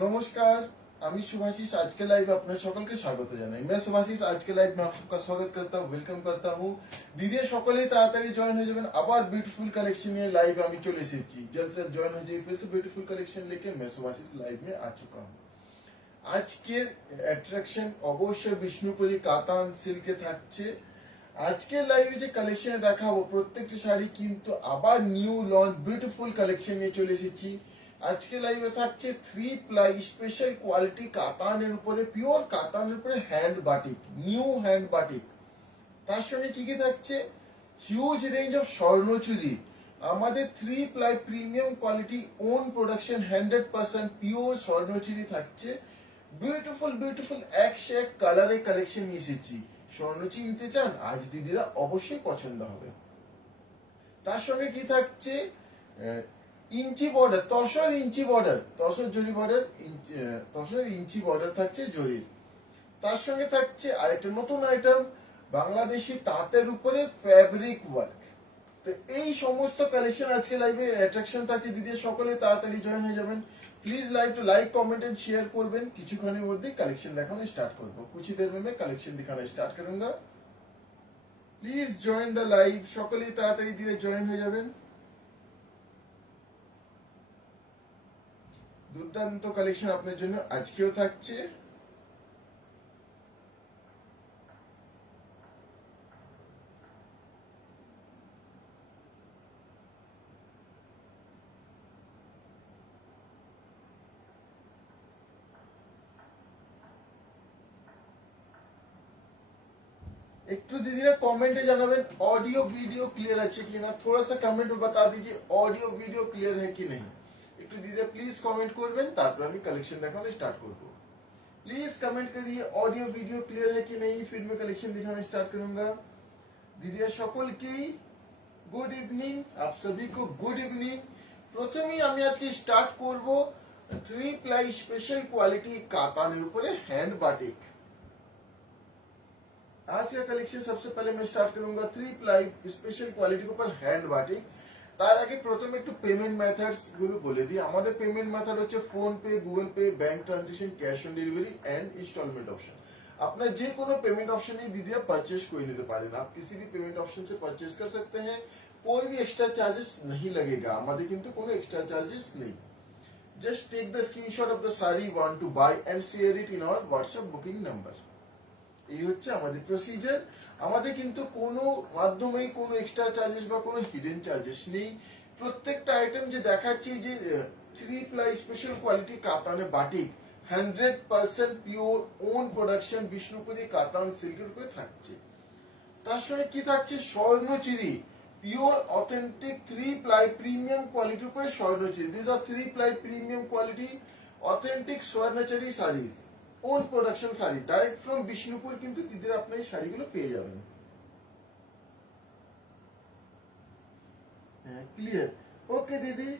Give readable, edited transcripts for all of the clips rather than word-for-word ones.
नमस्कार, আমি सुभाषिस आज के लाइव আপনার সকলকে স্বাগত জানাই। मैं सुभाषिस आज के लाइव में आप सबका स्वागत करता हूँ, वेलकम करता हूँ। দিদি সকলেই তাড়াতাড়ি জয়েন হয়ে যাবেন। আবার বিউটিফুল কালেকশন নিয়ে লাইভে আমি চলে এসেছি। जल्द से जॉइन हो जाइए, फिर से ब्यूटीफुल कलेक्शन लेके मैं सुभाषिस लाइव में आ चुका हूँ। আজকের অ্যাট্রাকশন অবশ্যই বিষ্ণুপুরি কাতান সিল্কে থাকছে। আজকের লাইভে যে কালেকশনে দেখাবো প্রত্যেকটি শাড়ি কিন্তু আবার নিউ লঞ্চ বিউটিফুল কালেকশন নিয়ে চলে এসেছি। আজকে লাইভে থাকছে 3 প্লাই স্পেশাল কোয়ালিটি কাতানের উপরে, পিওর কাতানের উপরে hand batik, new hand batik. তার সঙ্গে কি কি থাকছে? Huge range of Swarnachuri. আমাদের 3 ply premium quality own production 100% pure Swarnachuri থাকছে। বিউটিফুল বিউটিফুল একশো এক কালারে কালেকশন নিয়ে এসেছি। স্বর্ণচুরি নিতে চান? আজ দিদিরা অবশ্যই পছন্দ হবে। তার সঙ্গে কি থাকছে? ইঞ্চি বর্ডার, তসর ইঞ্চি বর্ডার, তসর জরি বর্ডার, তসর ইঞ্চি বর্ডার থাকছে জরির। তার সঙ্গে থাকছে আরেকটা নতুন আইটেম, বাংলাদেশি তাঁতের উপরে ফ্যাব্রিক ওয়ার্ক। তো এই সমস্ত কালেকশন আজকে লাইভে অ্যাট্রাকশন থাকছে। দিদি সকলে তাড়াতাড়ি জয়েন হয়ে যাবেন। Please like comment and share করবেন। কিছুক্ষণের মধ্যে কালেকশন দেখানো স্টার্ট করব। कुछ ही देर में मैं कलेक्शन दिखाना स्टार्ट करूंगा। Please join the live. সকলেই তাড়াতাড়ি দিয়ে জয়েন হয়ে যাবেন। দুর্দান্ত কালেকশন আপনার জন্য আজকেও থাকছে। एक तो दीदी कमेंटे জানাবেন ऑडियो वीडियो क्लियर আছে কিনা। थोड़ा सा कमेंट में बता दीजिए ऑडियो वीडियो क्लियर है कि नहीं। একটু দিদি প্লিজ কমেন্ট করবেন, তারপর আমি কালেকশন দেখানো স্টার্ট করব। प्लीज कमेंट करिए ऑडियो वीडियो क्लियर है कि नहीं, फिर मैं कलेक्शन दिखाना स्टार्ट करूंगा। दीदी সকল কি গুড ইভিনিং, आप सभी को गुड इवनिंग। প্রথমেই আমি আজকে স্টার্ট করব 3 প্লাই স্পেশাল কোয়ালিটি কাতানের উপরে হ্যান্ড বাটিক। आज का कलेक्शन सबसे पहले मैं स्टार्ट करूंगा 3 प्लाई स्पेशल क्वालिटी के ऊपर हैंड बाटिक। তার আগে প্রথমে একটু পেমেন্ট মেথডস গুলো বলে দিই। আমাদের পেমেন্ট মেথড হচ্ছে PhonePe, Google Pay, bank transaction, cash on delivery and instalment option. अपना যে কোনো पेमेंट ऑप्शन ही दीदी आप परचेज করে নিতে পারেন। आप किसी भी पेमेंट ऑप्शन से परचेज कर सकते हैं, कोई भी एक्स्ट्रा चार्जेस नहीं लगेगा। আমাদের কিন্তু কোনো एक्स्ट्रा चार्जेस নেই। Just take the screenshot of the sari you want to buy and share it in our WhatsApp booking number। এই হচ্ছে আমাদের প্রসিজার। আমাদের কিন্তু কোনো মাধ্যমেই কোনো এক্সট্রা চার্জেস বা কোনো হিডেন চার্জেস নেই। প্রত্যেকটা আইটেম যে দেখাচ্ছি যে 3 প্লাই স্পেশাল কোয়ালিটি কাতানে batik 100% pure own production Bishnupuri Katan সিল্কের উপরে থাকছে। তার সঙ্গে কি থাকছে? Swarnachuri, pure authentic 3 ply premium কোয়ালিটির উপরে Swarnachuri. This are 3 ply premium quality authentic Swarnachuri saris, own production sari, direct from Bishnupur কিন্তু দিদিরা আপনি এই শাড়িগুলো পেয়ে যাবেন। হ্যাঁ, ক্লিয়ার। ওকে দিদি,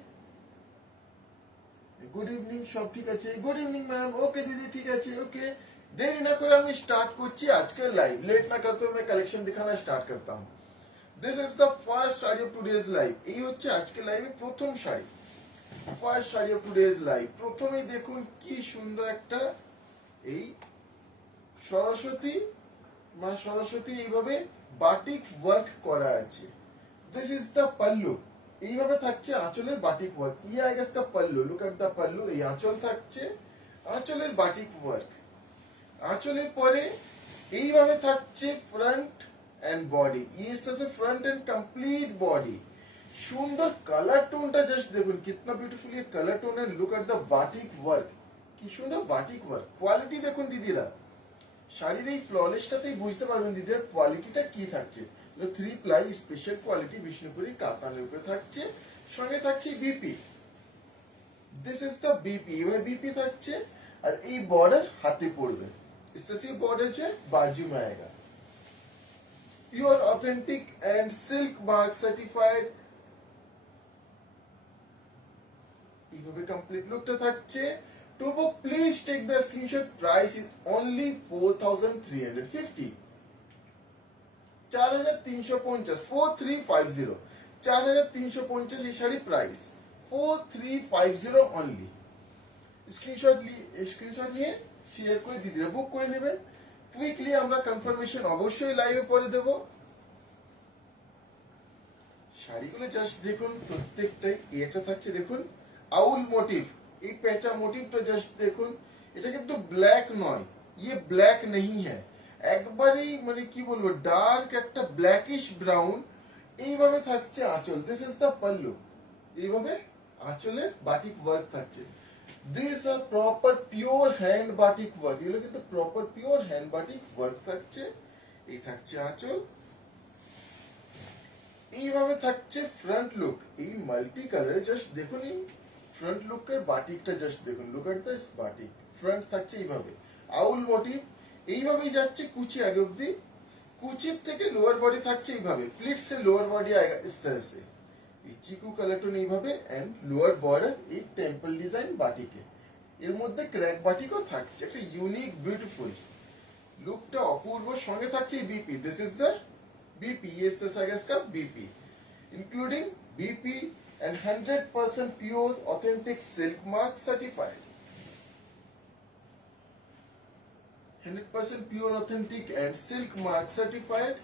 গুড ইভিনিং, সব ঠিক আছে। Good evening ma'am. ওকে দিদি, ঠিক আছে। ওকে, देरी ना করে আমি স্টার্ট করছি আজকে লাইভ। लेट ना करते हुए मैं कलेक्शन दिखाना स्टार्ट करता हूं। This is the first sari of today's live. এই হচ্ছে আজকে লাইভে প্রথম sari, first sari of today's live. প্রথমেই দেখুন কি সুন্দর একটা এই সরস্বতী মা সরস্বতী এইভাবে বাটিক ওয়ার্ক করা আছে। This is the pallu. এইভাবে থাকছে আঁচলের বাটিক ওয়ার্ক। ইয়ে I guess the pallu, look at the pallu. এই আঁচল থাকছে, আঁচলের বাটিক ওয়ার্ক। আঁচলের পরে এইভাবে থাকছে ফ্রন্ট এন্ড বডি। ইয়ে আছে ফ্রন্ট এন্ড কমপ্লিট বডি। সুন্দর কালার টোনটা জাস্ট দেখুন, কিतना ब्यूटीफुल ये कलर टोन है। Look at the batik work, কি সুন্দর বাটিক ওয়ার্ক। কোয়ালিটি দেখুন দিদিরা, শাড়ির এই ফ্ললেসটাতেই বুঝতে পারবেন দিদিরা কোয়ালিটিটা কি থাকছে। 3 প্লাই স্পেশাল কোয়ালিটি বিষ্ণুপুরি কাতানের উপরে থাকছে। সঙ্গে থাকছে BP. This is the BP. এবার বিপি থাকছে আর এই বর্ডার হাতে পড়বে। इस तरह से बॉर्डर जो बाजू में आएगा। Pure authentic and silk mark certified. এইভাবে কমপ্লিট লুকটা থাকছে। To book, please take the screenshot. Price is only 4350। 4350, 4350, 4350 এই শাড়ি প্রাইস 4350 অনলি। স্ক্রিনশট নিয়ে শেয়ার করে দিদিরা বুক করে নেবেন। কুইকলি আমরা কনফার্মেশন অবশ্যই লাইভে পরে দেব। শাড়িগুলো জাস্ট দেখুন, প্রত্যেকটাই একটা থাকছে দেখুন আউল মোটিভ, এই পেঁচা মোটিভটা জাস্ট দেখুন। এটা কিন্তু ব্ল্যাক নয়, ইয়ে ব্ল্যাক নেই হ্যাঁ, একবারেই মানে কি বলবো ডার্ক একটা ব্ল্যাকিশ ব্রাউন। এইভাবে থাকছে আঁচল, দিস ইজ দ্য পাল্লু। এইভাবে আঁচলের বাটিক ওয়ার্ক থাকছে। This are proper pure hand batik work, এগুলো কিন্তু proper pure hand batik work থাকছে। এই থাকছে আঁচল, এইভাবে থাকছে ফ্রন্ট লুক। এই মাল্টি কালারে জাস্ট দেখুন, এই ফ্রন্ট লুকের বাটিকটা জাস্ট দেখুন, look at this batik. Front থাকছে এইভাবে আউল মোটিভ, এইভাবেই যাচ্ছে কুচি আগে অব্দি। कुचित থেকে লোয়ার বডি থাকছে এইভাবে, প্লিট से লোয়ার বডি आएगा इस तरह से। এই চিকু কালারটা এইভাবে এন্ড লোয়ার বর্ডার এই টেম্পল ডিজাইন বাটিকে, এর মধ্যে ক্র্যাক বাটিকও থাকছে। একটা ইউনিক বিউটিফুল লুকটা অপূর্ব। সঙ্গে থাকছে BP, this is the BP, ये इस तरह का BP including BP and 100% pure authentic silk mark certified, 100% pure authentic and silk mark certified.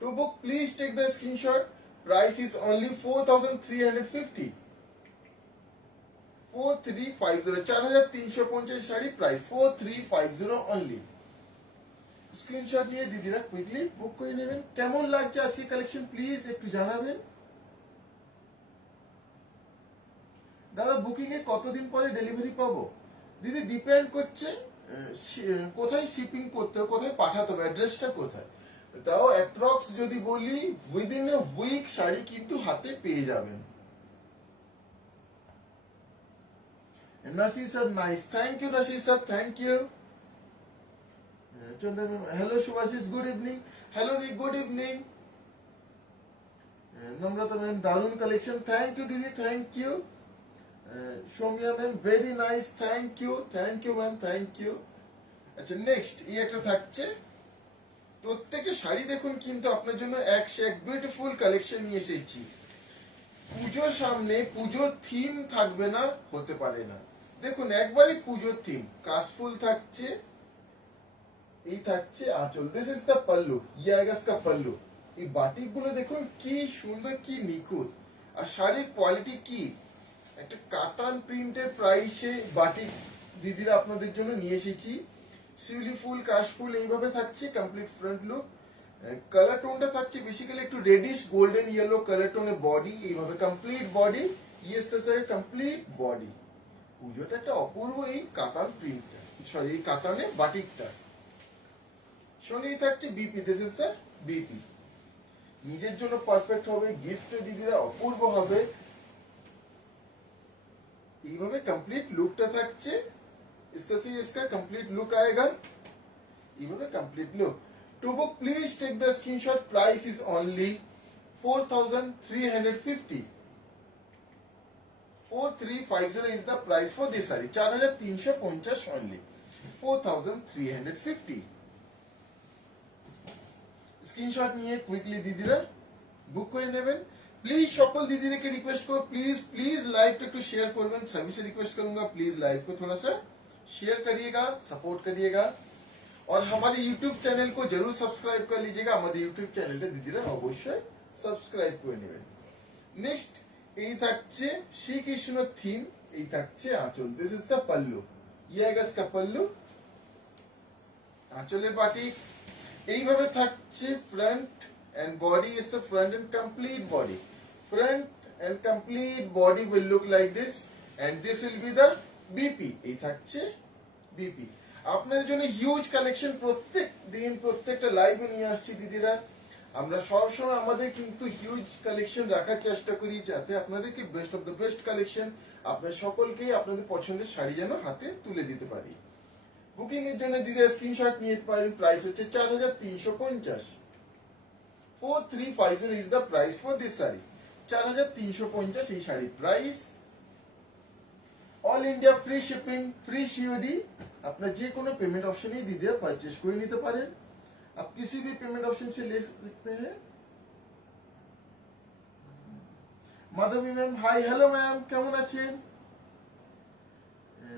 To book please take the screenshot. Price is only 4350, 4350, 4350 sari price 4350 only। Screenshot নিয়ে দিদিরা quickly বুক করে নেবেন। কেমন লাগছে আজকে কালেকশন প্লিজ একটু জানাবেন। দাদা বুকিং এ কতদিন পরে ডেলিভারি পাবো? দিদি ডিপেন্ড করছে কোথায় শিপিং করতে হবে, কোথায় পাঠাতে হবে, অ্যাড্রেসটা কোথায়। তাও অ্যাপ্রক্স যদি বলি উইদিন এ উইক শাড়ি কিন্তু হাতে পেয়ে যাবেন। Nasir sir nice, thank you Nasir sir, thank you. Chandan hello Shubhashis, good evening. Hello দি, গুড ইভিনিং। নম্রতা ম্যাম দারুন কালেকশন, থ্যাংক ইউ দিদি, thank you. Soumya ma'am very nice, thank you, thank you ma'am, thank you. আচ্ছা next এই একটা থাকছে, প্রত্যেকে শাড়ি দেখুন কিন্তু আপনার জন্য এক সে এক বিউটিফুল কালেকশন নিয়ে এসেছি। পুজোর সামনে, পুজোর থিম থাকবে না হতে পারে না। দেখুন একবারই পুজোর থিম, কাশফুল থাকছে, এই থাকছে আঁচল, দিস ইজ দ্য পাল্লু, ইয়ে আएगा इसका পাল্লু। এই বাটিক গুলো দেখুন কি সুন্দর, কি নিখুঁত, আর শাড়ির কোয়ালিটি কি, একটা কাতান প্রিন্টের প্রাইসে বাটিক দিদিরা আপনাদের জন্য নিয়ে এসেছি। শিউলি ফুল, কাশফুল এইভাবে থাকছে কমপ্লিট ফ্রন্ট লুক। কালার টোনটা থাকছে বেসিক্যালি একটু রেডিশ গোল্ডেন ইয়েলো কালার টোনের বডি, এইভাবে কমপ্লিট বডি, ইয়েস্তাসে কমপ্লিট বডি। পুজোটা একটা অপূর্ব এই কাতান প্রিন্টটা, সরি এই কাতানে বাটিকটা। সঙ্গেই থাকছে BP, this is the BP. নিজের জন্য পারফেক্ট হবে, গিফটে দিদিরা অপূর্ব হবে। এইভাবে কমপ্লিট লুকটা থাকছে, इस तरह से इसका कंप्लीट लुक आएगा, এইভাবে complete look. To book please take the screenshot, price is only 4350, 4350 is the price for this saree, 4350 only, 4350। Screenshot নিয়ে কুইকলি দিদিরা বুক করে নেবেন। प्लीज সকল दीदी के रिक्वेस्ट करो, प्लीज प्लीज लाइव को একটু शेयर করবেন, सभी से रिक्वेस्ट करूंगा प्लीज लाइव को थोड़ा सा शेयर करिएगा, सपोर्ट करिएगा, और हमारे YouTube चैनल को जरूर सब्सक्राइब कर लीजिएगा। हमारे YouTube চ্যানেলটা দিদিরা অবশ্যই সাবস্ক্রাইব করে নেবেন। নেক্সট এই থাকছে শ্রীকৃষ্ণ থিম, এই থাকছে আঁচল, দিস ইজ দ্য পাল্লু, ইয়ে আएगा इसका पल्लू। আঁচলের বাটিক এইভাবে থাকছে, front and body is the front and complete body, front and complete body will look like this, and this will be the BP, এই থাকছে বিপি। আপনাদের জন্য হিউজ কালেকশন প্রত্যেক দিন প্রত্যেকটা লাইভে নিয়ে আসছি দিদিরা। আমরা সবসময় আমাদের কিন্তু হিউজ কালেকশন রাখার চেষ্টা করি, যাতে আপনাদেরকে best of the best collection, আপনার সকলকেই আপনাদের পছন্দের শাড়ি যেন হাতে তুলে দিতে পারি। বুকিং এর জন্য দিদিরা স্ক্রিনশট নিয়ে পারেন, প্রাইস হচ্ছে 4350, 4350 is the price for this saree, 4350 এই শাড়ির price. All India free shipping, free COD, আপনার যে কোনো পেমেন্ট অপশনেই দিদিরা পারচেজ করে নিতে পারেন। आप किसी भी पेमेंट ऑप्शन से ले सकते हैं। মাধবী ম্যাম হাই, হ্যালো ম্যাম, কেমন আছেন?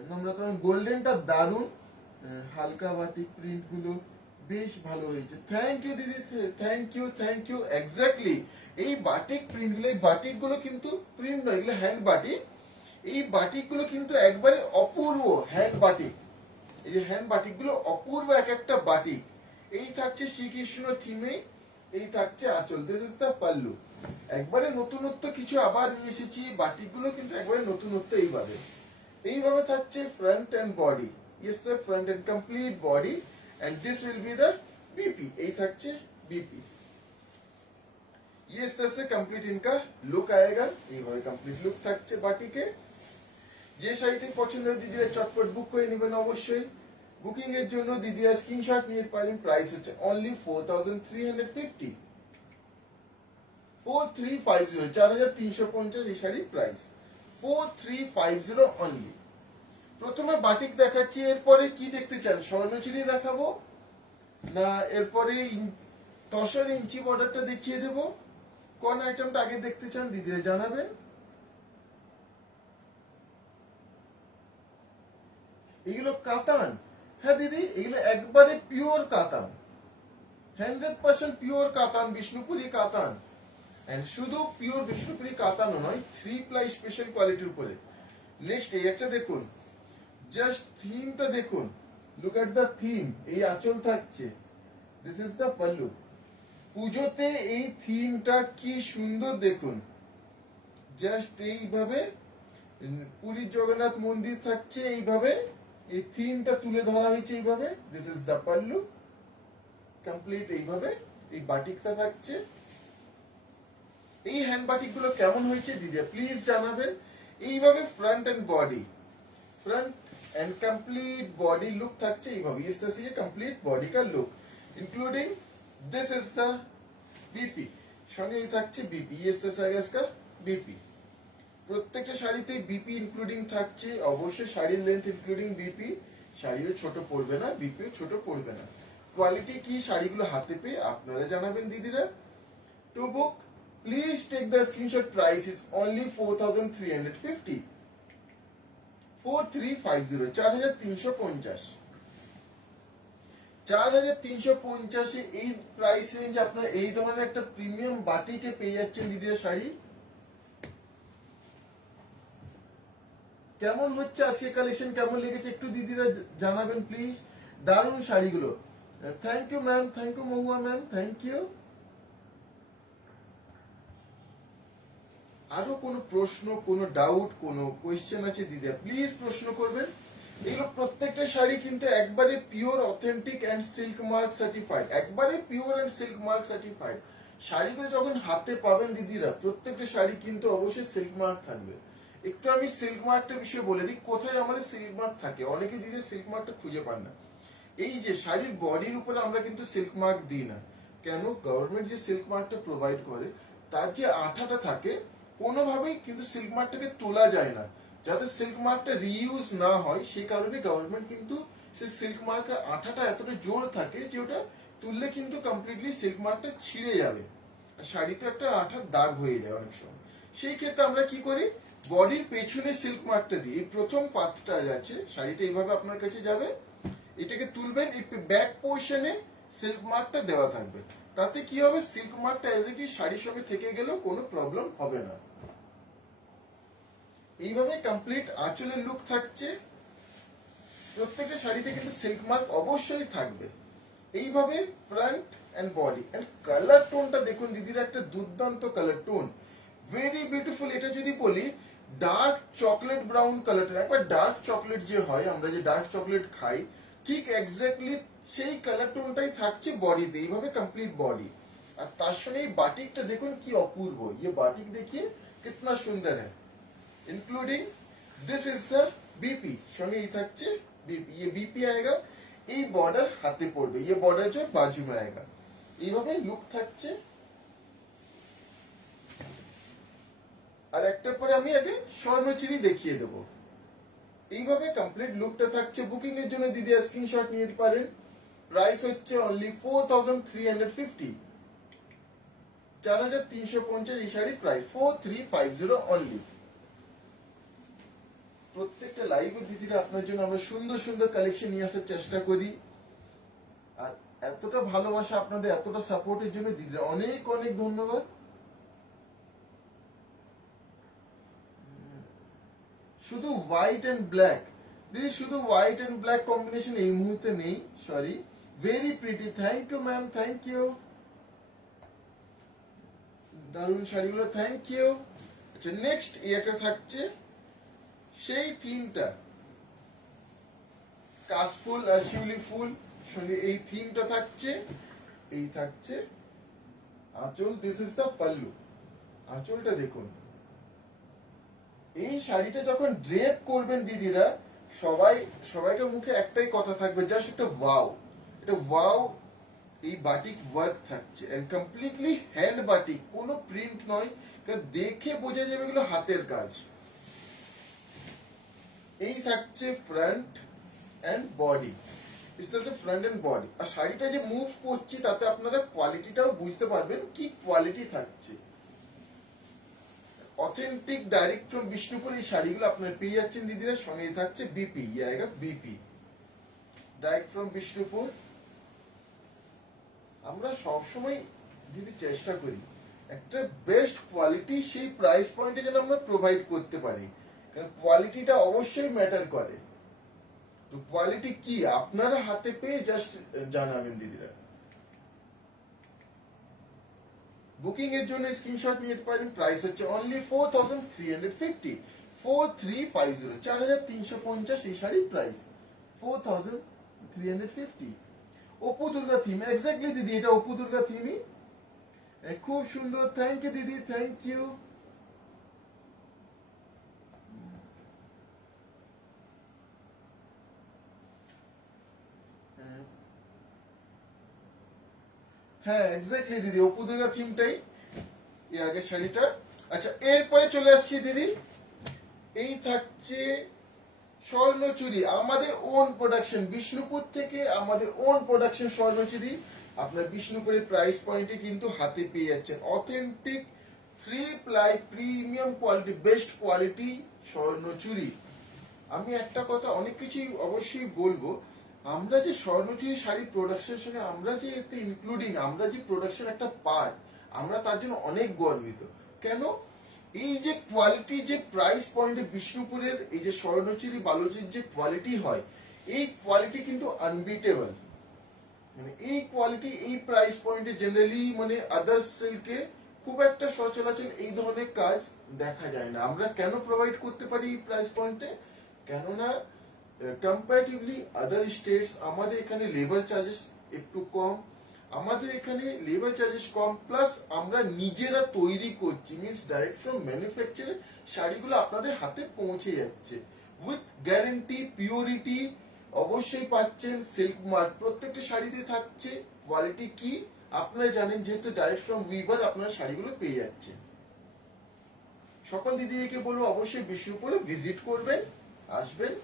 নম্রতা গোল্ডেনটা দারুন, হালকা বাটিক প্রিন্ট গুলো বেশ ভালো হয়েছে। থ্যাংক ইউ দিদি, থ্যাংক ইউ। এক্স্যাক্টলি এই বাটিক প্রিন্ট গুলো, এই বাটিক গুলো কিন্তু প্রিন্ট নয়, এগুলো হ্যান্ড বাটিক। এই বাটিক গুলো কিন্তু একবারে অপূর্ব হ্যান্ড বাটিক। এই যে হ্যান্ড বাটিক গুলো অপূর্ব এক একটা বাটিক। এই থাকছে শ্রীকৃষ্ণ থিমে, এই থাকছে আঁচল, দিস ইজ দ্য পাল্লু। একবারে নতুনত্ব কিছু আবার নিয়ে এসেছি, বাটিক গুলো কিন্তু একবারে নতুনত্ব। এইভাবে থাকছে front and body, yes sir, front and complete body, and this will be the BP. এই থাকছে बीपी। ये इस तरह से कंप्लीट इनका लुक आएगा। এইভাবে কমপ্লিট লুক থাকছে বাটিকে। যে শাড়িটি পছন্দ হয় দিদিরা চটপট বুক করে নেবেন অবশ্যই। বুকিং এর জন্য দিদিরা স্ক্রিনশট নিয়ে পারেন। প্রাইস হচ্ছে অনলি 4350, 4350, 4350 এই শাড়ির প্রাইস 4350 অনলি। প্রথমে বাটিক দেখাচ্ছি, এরপরে কি দেখতে চান? স্বর্ণচুরি দেখাবো না এরপরে তসর ইঞ্চি বর্ডারটা দেখিয়ে দেব? কোন আইটেমটা আগে দেখতে চান দিদিরা জানাবেন। এগুলো কাতান, হ্যাঁ দিদি এগুলো একবারে পিওর কাতান, 100% পিওর কাতান, বিষ্ণুপুরি কাতান। এন্ড শুধু পিওর বিষ্ণুপুরি কাতানও নয়, 3 প্লাই স্পেশাল কোয়ালিটির উপরে। নেক্সট এই একটা দেখুন, জাস্ট থিমটা দেখুন, লুক এট দ্য থিম। এই আঁচল থাকছে, দিস ইজ দ্য পাল্লু। পুজোতে এই থিমটা কি সুন্দর দেখুন, জাস্ট এইভাবে পুরীর জগন্নাথ মন্দির থাকছে, এইভাবে এই থিমটা তুলে ধরা হয়েছে এইভাবে, this is the pallu complete. এইভাবে এই বাটিকটা থাকছে। এই হ্যান্ড বাটিক গুলো কেমন হয়েছে দিদি প্লিজ জানাবেন। এইভাবে front and body, front and complete body look থাকছে এইভাবে। इस तरह से ये कंप्लीट बॉडी का look including this is the BP, সঙ্গে এই থাকছে बीपी, ये इस तरह से आएगा इसका बीपी। প্রত্যেকটা শাড়িতে बीपी ইনক্লুডিং থাকছে, অবশ্যই শাড়ির লেন্থ ইনক্লুডিং बीपी। শাড়িও ছোট পড়বে না, बीपीও ছোট পড়বে না। কোয়ালিটি কি শাড়িগুলো হাতে পেয়ে আপনারা জানাবেন দিদিরা। To book please take the screenshot. Price is only 4350, 4350, 4350। 4350 এই প্রাইস রেঞ্জ আপনার এই ধরনের একটা প্রিমিয়াম বাটিকে পেয়ে যাচ্ছেন দিদিরা শাড়ি। কেমন হচ্ছে আজকে কালেকশন, কেমন লেগেছে একটু দিদিরা জানাবেন প্লিজ। দারুণ শাড়িগুলো। Thank you ma'am, thank you Mahua ma'am, thank you. আরো কোনো প্রশ্ন, কোনো ডাউট, কোনো কোয়েশ্চেন আছে দিদি প্লিজ প্রশ্ন করবেন। এগুলো প্রত্যেকটা শাড়ি কিন্তু একবারে pure authentic and silk mark certified, একবারে pure and silk mark certified. শাড়িগুলো যখন হাতে পাবেন দিদিরা, প্রত্যেকটা শাড়ি কিন্তু অবশ্যই সিল্ক মার্ক থাকবে। একটু আমি সিল্ক মার্কটার বিষয়ে বলে দিই, কোথায় আমাদের সিল্ক মার্ক থাকে। অনেকে দিদি সিল্ক মার্কটা খুঁজে পান না। এই যে শাড়ির বডির উপরে আমরা কিন্তু সিল্ক মার্ক দিই না কেন? গভর্নমেন্ট যে সিল্ক মার্কটা প্রোভাইড করে, তার যে আঠাটা থাকে, কোনোভাবেই কিন্তু সিল্ক মার্কটাকে তোলা যায় না। যাতে সিল্ক মার্কটা রিইউজ না হয়, সেই কারণে গভর্নমেন্ট কিন্তু সেই সিল্ক মার্কের আঠাটা এতটা জোর থাকে যে ওটা তুললে কিন্তু কমপ্লিটলি সিল্ক মার্কটা ছিঁড়ে যাবে, শাড়িতে একটা আঠার দাগ হয়ে যায় অনেক সময়। সেই ক্ষেত্রে আমরা কি করি, বডির পেছনে সিল্ক মার্কটা দিই। এই প্রথম পাতটা আছে, শাড়িটা এইভাবে আপনার কাছে যাবে, এটাকে তুলবেন, এই ব্যাক পোর্শনে সিল্ক মার্কটা দেওয়া থাকবে। তাতে কি হবে, সিল্ক মার্কটা এজ ইট ইজ শাড়ির সঙ্গে থেকে গেলেও কোনো প্রবলেম হবে না। এইভাবে কমপ্লিট আঁচলের লুক থাকছে। প্রত্যেকটা শাড়িতে কিন্তু সিল্ক মার্ক অবশ্যই থাকবে। এইভাবে front and body and colour টোনটা দেখুন দিদিরা, একটা দুর্দান্ত কালার টোন, ভেরি বিউটিফুল। এটা যদি বলি ডার্ক চকলেট ব্রাউন কালারটা, একবার ডার্ক চকলেট যে হয়, আমরা যে ডার্ক চকলেট খাই, ঠিক এক্স্যাক্টলি সেই কালার টোনটাই থাকছে বডিতে। এইভাবে কমপ্লিট বডি। আর তার সঙ্গে এই বাটিকটা দেখুন কি অপূর্ব, ये বাটিক देखिए कितना सुंदर है, including this is the BP, সঙ্গে এই থাকছে बीपी, ये बीपी आएगा। এই বর্ডার হাতে পড়বে, ये বর্ডার जो बाजू में आएगा। এইভাবে লুক থাকছে। আর একটার পরে আমি আগে স্বর্ণচুরি দেখিয়ে দেবো। এইভাবে কমপ্লিট লুকটা থাকছে। বুকিং এর জন্য দিদি স্ক্রিনশট নিয়ে পারেন। প্রাইস হচ্ছে অনলি 4350, 4350 এই শাড়ির প্রাইস 4350 অনলি। প্রত্যেকটা লাইভে দিদিরা আপনার জন্য আমরা সুন্দর সুন্দর কালেকশন নিয়ে আসার চেষ্টা করি। আর এতটা ভালোবাসা আপনাদের, এতটা সাপোর্টের জন্য দিদিরা অনেক অনেক ধন্যবাদ। শুধু হোয়াইট এন্ড ব্ল্যাক, দিদি শুধু হোয়াইট এন্ড ব্ল্যাক কম্বিনেশন এই মুহূর্তে নেই, sorry. Very pretty, thank you ma'am, thank you. দারুণ শাড়িগুলো, থ্যাংক ইউ। আচ্ছা নেক্সট একটা থাকছে সেই থিমটা, কাশফুল আর শিউলি ফুল সঙ্গে এই থিমটা থাকছে। এই থাকছে আঁচল, দিস ইজ দ্য পাল্লু। আঁচলটা দেখুন। এই শাড়িটা যখন ড্রেপ করবেন দিদিরা, সবাইকে মুখে একটাই কথা থাকবে, জাস্ট একটা ওয়াও। এটা ওয়াও। এই বাটিক ওয়ার্ক থাকছে এন্ড কমপ্লিটলি হ্যান্ড বাটিক, কোনো প্রিন্ট নয়, দেখে বোঝা যাবে এগুলো হাতের কাজ। এই থাকছে front and body, front and body. আর শাড়িটা যে মুভ করছি তাতে আপনারা কোয়ালিটিটাও বুঝতে পারবেন কি কোয়ালিটি থাকছে। অথেন্টিক ডাইরেক্ট ফ্রম বিষ্ণুপুর এই শাড়িগুলো আপনারা পেয়ে যাচ্ছেন দিদিরা। সঙ্গে থাকছে BP, BP direct from Bishnupur. আমরা সবসময় দিদি চেষ্টা করি একটা বেস্ট কোয়ালিটি সেই প্রাইস পয়েন্টে যেন আমরা প্রোভাইড করতে পারি, কারণ কোয়ালিটিটা অবশ্যই ম্যাটার করে। তো কোয়ালিটি কি আপনারা হাতে পেয়ে জাস্ট জানাবেন দিদিরা। বুকিং এর জন্য স্ক্রিনশট নিতে পারেন। প্রাইস হচ্ছে অনলি 4350, 4350, 4350 এই শাড়ির price 4350। Apu Durga theme, exactly দিদি এটা অপু দুর্গা থিমই। খুব সুন্দর, থ্যাংক ইউ দিদি, থ্যাংক ইউ। হ্যাঁ এক্স্যাক্টলি দিদি অপু দুর্গা থিমটাই এই আগের শাড়িটা। আচ্ছা এরপরে চলে আসছি দিদি, এই থাকছে স্বর্ণচুরি, আমাদের ওন প্রোডাকশন বিষ্ণুপুর থেকে, আমাদের ওন প্রোডাকশন স্বর্ণচুরি। আপনার বিষ্ণুপুরের প্রাইস পয়েন্টে কিন্তু হাতে পেয়ে যাচ্ছেন authentic 3 ply premium quality, best quality Swarnachuri. আমি একটা কথা অনেক কিছুই অবশ্যই বলবো, আমরা যে স্বর্ণচুরি শাড়ি প্রোডাকশনের সঙ্গে আমরা যে এতে ইনক্লুডিং, আমরা যে প্রোডাকশন একটা পার্ট, আমরা তার জন্য অনেক গর্বিত। কেন? এই যে কোয়ালিটি, যে প্রাইস পয়েন্টে বিষ্ণুপুরের এই যে স্বর্ণচুরি বালুচির যে কোয়ালিটি হয়, এই কোয়ালিটি কিন্তু আনবিটেবল। মানে এই কোয়ালিটি এই প্রাইস পয়েন্টে জেনারেলি মানে আদার্স সিল্কে খুব একটা সচরাচর এই ধরনের কাজ দেখা যায় না। আমরা কেন প্রোভাইড করতে পারি এই প্রাইস পয়েন্টে? কেননা কম্পারেটিভলি আদার স্টেটস আমাদের এখানে লেবার চার্জেস একটু কম, আমাদের এখানে লেবার চার্জেস কম, প্লাস আমরা নিজেরা তৈরি করছি, মিন্স ডাইরেক্ট ফ্রম ম্যানুফ্যাকচারের শাড়িগুলো আপনাদের হাতে পৌঁছে যাচ্ছে উইথ গ্যারান্টি, পিওরিটি অবশ্যই পাচ্ছেন। সিল্ক মার্ক প্রত্যেকটা শাড়িতে থাকছে। কোয়ালিটি কি আপনারা জানেন, যেহেতু ডাইরেক্ট ফ্রম উইভার আপনারা শাড়িগুলো পেয়ে যাচ্ছেন। সকল দিদিকে বলবো অবশ্যই বিষ্ণুপুরে ভিজিট করবেন, আসবেন।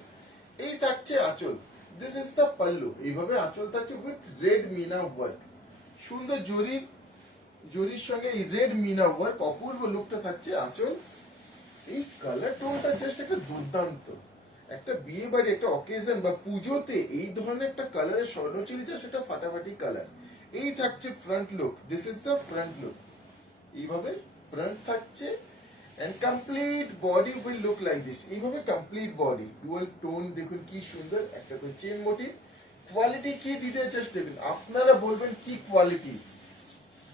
এই থাকছে আঁচল, দিস ইজ দ্য পাল্লু। এইভাবে আঁচল থাকছে উইথ রেড মিনা ওয়ার্ক, সুন্দর জরির সঙ্গে এই রেড মিনা ওয়ার্ক, অপূর্ব লুকটা থাকছে আঁচল। এই কালার টোনটা জাস্ট একটা দুর্দান্ত। একটা বিয়ে বাড়ি, একটা অকেশন বা পুজোতে এই ধরনের একটা কালারের স্বর্ণচুরি, যা সেটা ফাটাফাটি কালার। এই থাকছে front look, this is the front look. এইভাবে ফ্রন্ট থাকছে and complete body will look like this। এইভাবে কমপ্লিট বডি, ডুয়াল টোন দেখুন কি সুন্দর, একটা করে চেন মোটিভ। কোয়ালিটি কি দিতে জাস্ট দেবেন, আপনারা বলবেন কি কোয়ালিটি।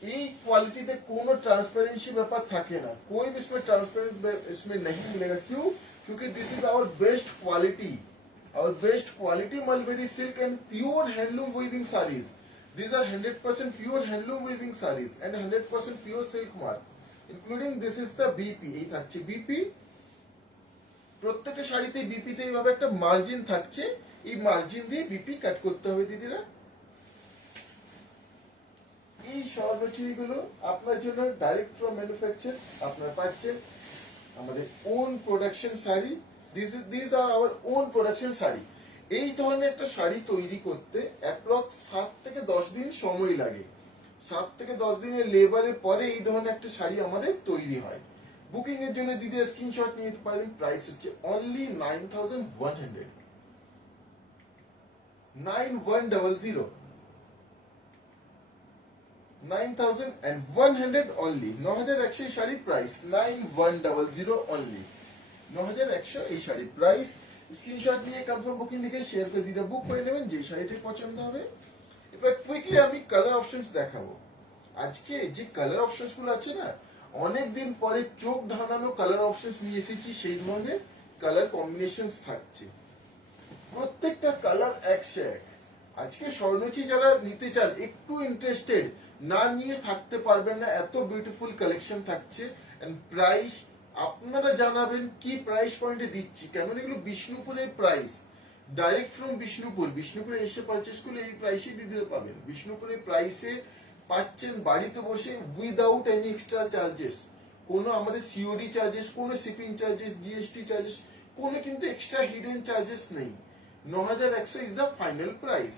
এই কোয়ালিটিতে কোনো ट्रांसपेरेंसी ব্যাপার থাকে না, कोई भी इसमें ट्रांसपेरेंट इसमें नहीं मिलेगा। क्यों? क्योंकि this is our best quality, our best quality mulberry silk and pure handloom weaving sarees। These are 100% pure handloom weaving sarees and 100% pure silk mark, including this is the BP। এই থাকছে BP, প্রত্যেকটা শাড়িতে BP তে এইভাবে একটা margin থাকছে, এই margin দিয়ে বিপি কাট করতে হবে দিদিরা। এই স্বর্ণচুরি গুলো আপনার জন্য ডাইরেক্ট ফ্রম ম্যানুফ্যাকচার আপনারা পাচ্ছেন, আমাদের own production sari. This are our own production sari. এই ধরনের একটা শাড়ি তৈরি করতে অ্যাপ্রক্স 7 থেকে 10 দিন সময় লাগে। 7 থেকে 10 দিনের লেবারের পরে এই ধরনের একটা শাড়ি আমাদের তৈরি হয়। বুকিং এর জন্য দিদি স্ক্রিনশট নিতে পারেন। প্রাইস হচ্ছে অনলি 9100, 9100, 9100 অনলি। 9100 এই শাড়ির প্রাইস 9100 অনলি, 9100 এই শাড়ির প্রাইস। স্ক্রিনশট নিয়ে কনফার্ম বুকিং লিখে শেয়ার করে দিতে বুক করে নেবেন যে শাড়িটি পছন্দ হবে। এবার কুইকলি আমি কালার অপশনস দেখাবো। আজকে যে কালার অপশনস গুলো আছে না, অনেকদিন পরে চোখ ধাঁধানো কালার অপশনস নিয়ে এসেছি, সেই ধরনের কালার কম্বিনেশন থাকছে, প্রত্যেকটা কালার একশো এক। আজকে স্বর্ণচি যারা নিতে চান, একটু ইন্টারেস্টেড, না নিয়ে থাকতে পারবেন না, এত বিউটিফুল কালেকশন থাকছে। এন্ড প্রাইস আপনারা জানাবেন কি প্রাইস পয়েন্টে দিচ্ছি, কেমন এগুলো বিষ্ণুপুরের প্রাইস, ডাইরেক্ট ফ্রম বিষ্ণুপুর। বিষ্ণুপুরে এসে পারচেস করলে এই প্রাইসে দিতে পাবেন। বিষ্ণুপুরের প্রাইসে পাচ্ছেন বাড়িতে বসে উইদাউট এনি এক্সট্রা চার্জেস, কোনো আমাদের সিওডি চার্জেস, কোনো শিপিং চার্জেস, জিএসটি চার্জেস, কোনো কিন্তু এক্সট্রা হিডেন চার্জেস নেই। 9100 ইজ দ্য ফাইনাল প্রাইস।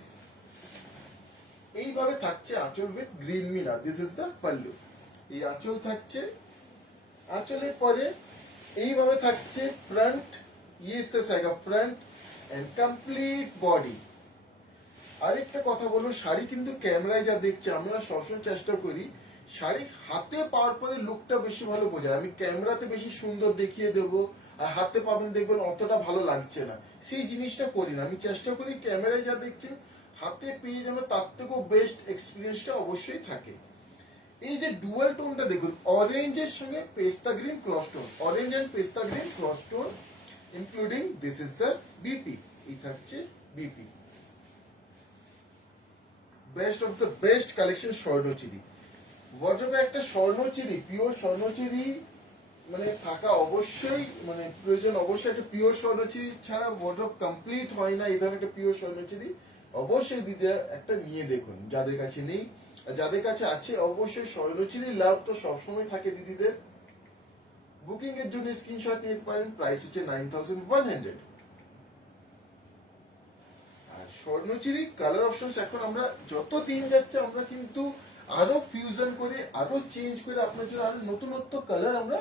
এইভাবে থাকছে আঁচল with green meena, this is the pallu. এই আঁচল থাকছে, আঁচলের পরে এইভাবে থাকছে ফ্রন্ট, ইয়ে সাইগা ফ্রন্ট এন্ড কমপ্লিট বডি। আরেকটা কথা বলবো, শাড়ি কিন্তু ক্যামেরায় যা দেখছে, আমরা সবসময় চেষ্টা করি শাড়ি হাতে পাওয়ার পরে লুকটা বেশি ভালো বোঝায়। আমি ক্যামেরাতে বেশি সুন্দর দেখিয়ে দেবো, আর হাতে পাবেন দেখবেন অতটা ভালো লাগছে না, সেই জিনিসটা করি না। আমি চেষ্টা করি ক্যামেরায় যা দেখছেন হাতে পেয়ে যেন তার থেকেও বেস্ট এক্সপিরিয়েন্সটা অবশ্যই থাকে। এই যে ডুয়াল টোনটা দেখুন, অরেঞ্জের সঙ্গে পেস্তা green cross tone, orange and পেস্তা green cross tone, including this is the BP. এই থাকছে BP, best of the best collection Swarnachuri. ওয়ার্ড্রোবে একটা স্বর্ণচিরি, পিওর স্বর্ণচিরি মানে থাকা অবশ্যই মানে প্রয়োজন। অবশ্যই একটা পিওর স্বর্ণচিরি ছাড়া ওয়ার্ড্রোব কমপ্লিট হয় না। এই ধরনের একটা পিওর স্বর্ণচিরি অবশ্যই দিদি একটা নিয়ে দেখুন, যাদের কাছে নেই। যাদের কাছে আছে অবশ্যই স্বর্ণচিরি লাভ তো সবসময় থাকে দিদিদের। বুকিং এর জন্য স্ক্রিনশট নিতে পারেন। প্রাইস হচ্ছে 9100। আর স্বর্ণচিরি কালার অপশনস এখন আমরা যত দিন যাচ্ছে আমরা কিন্তু আরো ফিউশন করে, আরো চেঞ্জ করে আপনার জন্য আরো নতুনত্ব কালার আমরা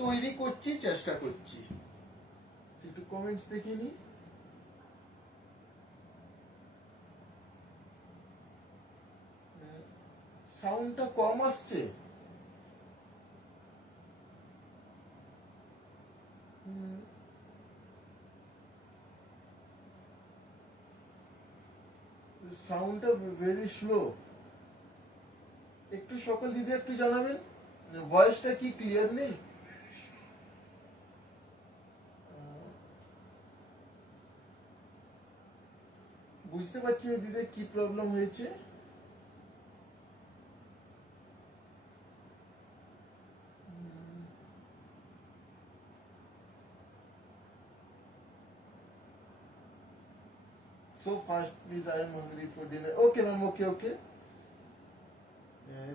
তৈরি করছি, চেষ্টা করছি। একটু কমেন্টস দেখে নি। সাউন্ডটা কম আসছে। সাউন্ডটা ভেরি স্লো। একটু সকল দিদি একটু জানাবেন ভয়েসটা কি ক্লিয়ার নেই। বুঝতে পারছি না দিদি কি প্রবলেম হয়েছে। So fast, please. I am hungry for dinner. Okay, ma'am. Okay.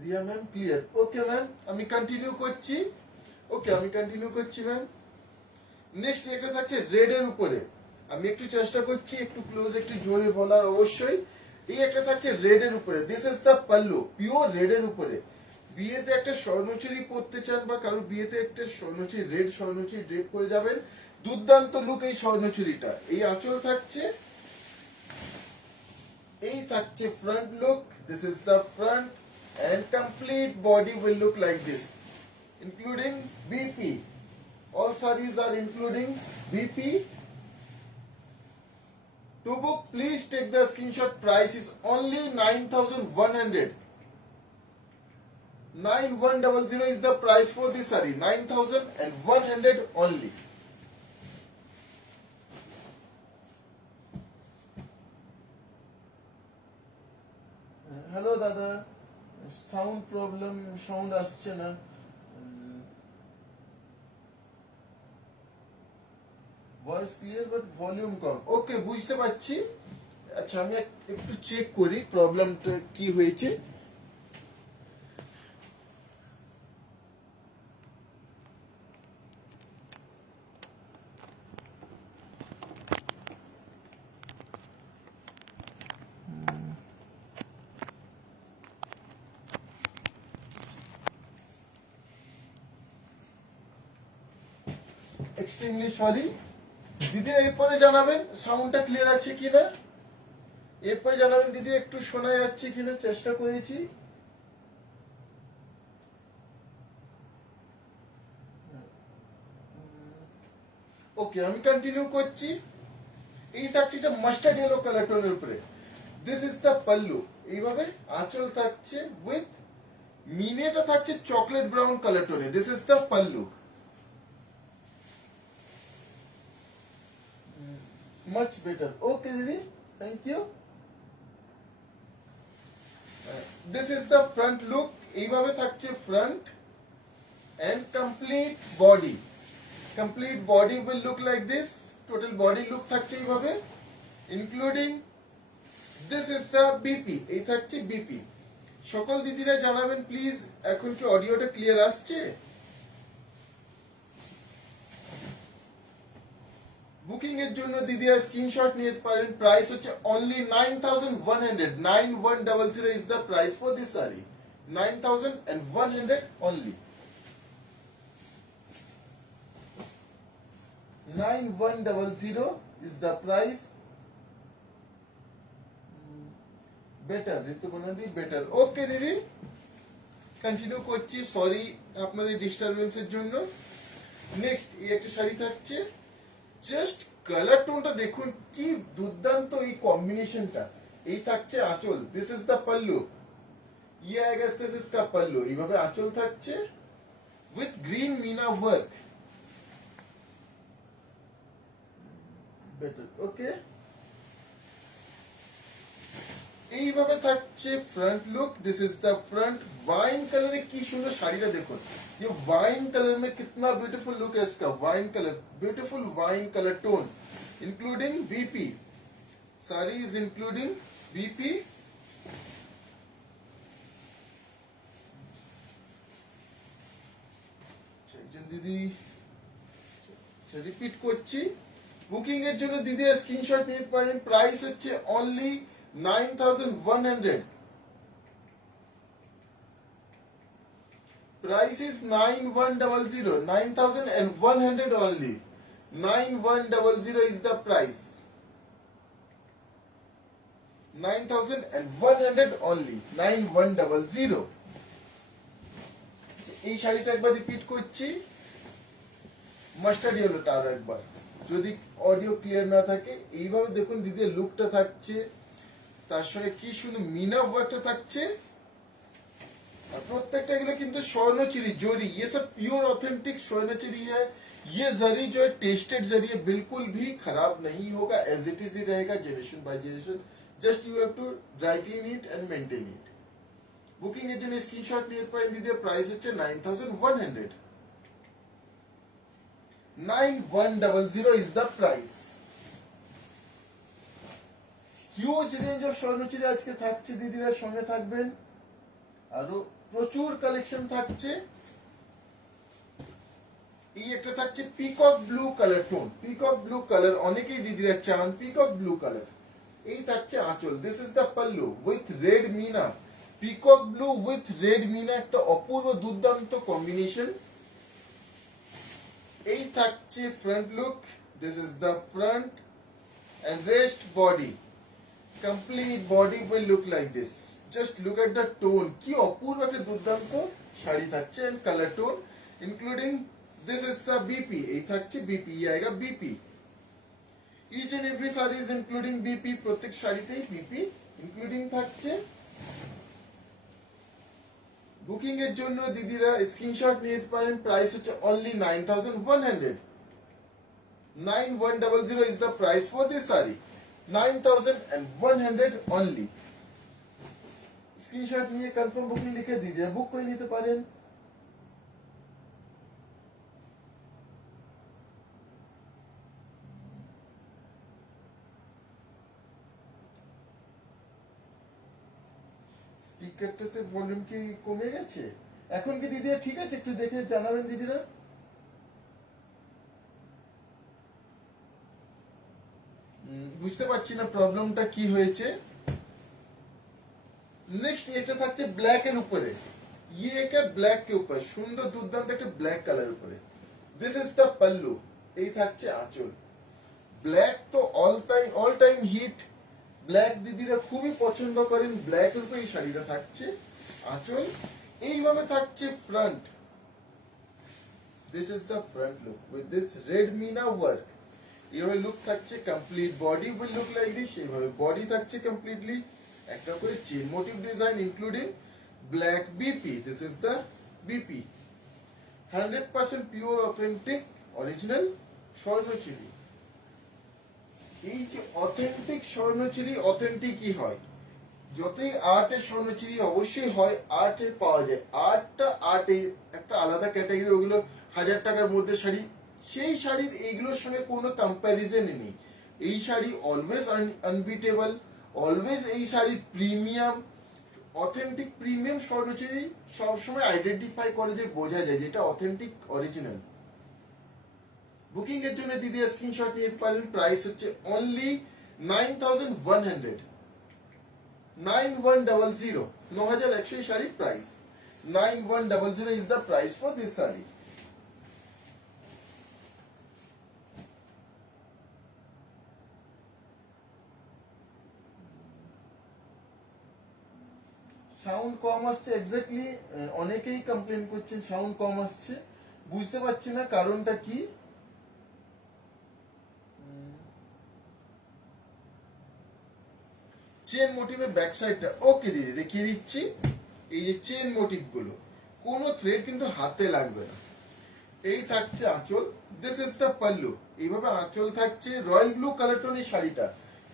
Riya ma'am clear. Okay ma'am, আমি কন্টিনিউ করছি। ওকে, আমি কন্টিনিউ করছি ম্যাম। নেক্সট একটা থাকছে রেড এর উপরে। আমি একটু চেষ্টা করছি একটু ক্লোজ, একটু জোরে বলার অবশ্যই। এই একটা থাকছে রেড এর উপরে, this is the pallu, pure red এর উপরে। বিয়েতে একটা স্বর্ণচুরি পরতে চান বা কারো বিয়েতে একটা স্বর্ণচুরি রেড করে যাবেন, দুর্দান্ত লুক এই স্বর্ণচুরিটা। এই আঁচল থাকছে, এই থাকছে front look, this is the front and complete body will look like this, including BP. All sarees are including BP. To book, please take the screenshot. Price is only 9100. 9100 is the price for this saree. 9100 only. Hello, Dada. Sound problem, sound আসছে না। Voice clear but volume কম। ওকে, বুঝতে পারছি। আচ্ছা, আমি একটু check করি প্রবলেমটা কি হয়েছে। Extremely sorry. দিদি এরপরে জানাবেন সাউন্ডটা ক্লিয়ার আছে কিনা, এরপরে জানাবেন দিদি একটু শোনা যাচ্ছে কিনা, চেষ্টা করেছি। ওকে, আমি কন্টিনিউ করছি। এই থাকছে এটা মাস্টার্ড ইয়েলো কালার টোনের উপরে। This is the pallu. এইভাবে আঁচল থাকছে উইথ মিনেটা থাকছে চকলেট ব্রাউন কালার টোনে। This is the pallu. Much better. Okay দিদি, thank you. This is the front look. এইভাবে থাকছে front and complete body. Complete body will look like this. Total body look থাকছে এইভাবে, including this is the BP. এই থাকছে BP. সকল দিদিরা জানাবেন প্লিজ এখন কি অডিওটা ক্লিয়ার আসছে। বুকিং এর জন্য দিদিরা স্ক্রিনশট নিতে পারেন। প্রাইস হচ্ছে only 9100। 9100 is the price for this sari. 9100 only. 9100 is the price. Better Rituparna di, better. Okay দিদি, কন্টিনিউ করছি, সরি আপনাদের ডিস্টারবেন্সের জন্য। নেক্সট এই একটা শাড়ি থাকছে, জাস্ট কালার টোনটা দেখুন কি দুর্দান্ত এই কম্বিনেশনটা। এই থাকছে আঁচল। This is the pallu. Yeah I this is the pallu. এইভাবে আঁচল থাকছে with green meena work. Better. Okay, এইভাবে থাকছে front look. This is the front. Wine colour की सुंदर শাড়িটা দেখুন। ये वाइन कलर में कितना ब्यूटीफुल लुक है इसका। Wine colour, beautiful wine colour tone, including BP. Sari is including BP. দিদি রিপিট করছি, বুকিং এর জন্য দিদি স্ক্রিনশট নিতে পারেন। প্রাইস হচ্ছে only 9100। Price is 9100, 9100 only. 9100 is the price. 9100 only. 9100. এই শাড়িটা একবার রিপিট করছি, মাস্টার্ড ইয়েলোটা আর একবার, যদি অডিও ক্লিয়ার না থাকে। এইভাবে দেখুন দিদির লুকটা থাকছে, তার সঙ্গে কি সুন্দর মিনা ওয়ার্কটা থাকছে। प्रत्येक किंतु स्वर्णचुरी जोरी, ये सब प्योर ऑथेंटिक स्वर्णचुरी है। ये जरी जो है टेस्टेड जरी है, बिल्कुल भी खराब नहीं होगा, एज इट इज ही रहेगा generation by generation. Just you have to dry clean it and maintain it. Booking এর জন্য স্ক্রিনশট নিতে পারেন দিদি। প্রাইস হচ্ছে 9100। 9100 is the price. Huge range of Swarnachuri আজকে থাকছে, দিদিরা সঙ্গে থাকবেন। আরো প্রচুর কালেকশন থাকছে। এই একটা থাকছে peacock blue colour tone. Peacock blue colour অনেকেই দিদিরা চান, পিকক ব্লু কালার। এই থাকছে আঁচল। This is the pallu with red meena. Peacock blue with red meena একটা অপূর্ব দুর্দান্ত কম্বিনেশন। এই থাকছে front look. This is the front and rest body. Complete body will look like this. Just look at the tone, কি অপূর্ব একটা দুর্দান্ত শাড়ি থাকছে। And colour tone including this is the BP. এই থাকছে বিপি, ये आएगा BP. Each and every sari is including BP. প্রত্যেক শাড়িতেই বিপি ইনক্লুডিং থাকছে। বুকিং এর জন্য দিদিরা স্ক্রিনশট নিতে পারেন। প্রাইস হচ্ছে only 9100। 9100 is the price for this saree. 9100 only. Screenshot নিয়ে কনফার্ম বুকিং লিখে দিদিরা বুক করে নিতে পারেন। স্পিকারটাতে ভলিউম কি কমে গেছে? এখন কি দিদিরা ঠিক আছে? একটু দেখে জানাবেন দিদিরা। বুঝতে পারছি না প্রবলেমটা কি হয়েছে। नेक्स्ट এটা থাকছে ব্ল্যাক এর উপরে। ये एक है ब्लैक के ऊपर, সুন্দর দুর্দান্ত একটা ব্ল্যাক কালার উপরে। দিস ইজ দ্য পাল্লু, এই থাকছে আঁচল। ব্ল্যাক তো অল টাইম হিট, ব্ল্যাক দিদিরা খুবই পছন্দ করেন, ব্ল্যাকের উপর এই শাড়িটা থাকছে আঁচল। এইভাবে থাকছে front, this is the front look with this red meena work. এইভাবে লুক থাকছে, complete body will look like this. এইভাবে বডি থাকছে কমপ্লিটলি একটা করে chain motif design including black BP, this is the BP. 100% pure authentic original Swarnachuri. এই যে authentic Swarnachari, অথেন্টিকই হয়। যতই আর্টের স্বর্ণচুরি অবশ্যই হয়, আর্টের পাওয়া যায়। আর্টটা আর্টে একটা আলাদা ক্যাটাগরি, ওগুলো 1000 টাকার মধ্যে শাড়ি, সেই শাড়ির এইগুলোর সঙ্গে কোনো কম্প্যারিজনই নেই। এই শাড়ি অলওয়েজ আনবিটেবল, অলওয়েজ এই sari premium. Authentic premium Swarnachari সবসময় আইডেন্টিফাই করে, যে বোঝা যায় যেটা অথেন্টিক অরিজিনাল। বুকিং এর জন্য দিদি স্ক্রিনশট নিতে পারেন। প্রাইস হচ্ছে only 9100, 9100, 9100 sari price, 9100 is the price for this sari. Sound কম আসছে, এক্স্যাক্টলি অনেকেই কমপ্লেন করছেন সাউন্ড কম আসছে, বুঝতে পারছি না কারণটা কি। চেন মোটিভের ব্যাক সাইডটা ওকে দিদি দেখিয়ে দিচ্ছি। এই যে চেন মোটিভ গুলো, কোনো থ্রেড কিন্তু হাতে লাগবে না। এই থাকছে আঁচল, দিস ইজ দ্য পাল্লু। এইভাবে আঁচল থাকছে রয়্যাল ব্লু কালার টোনের শাড়িটা,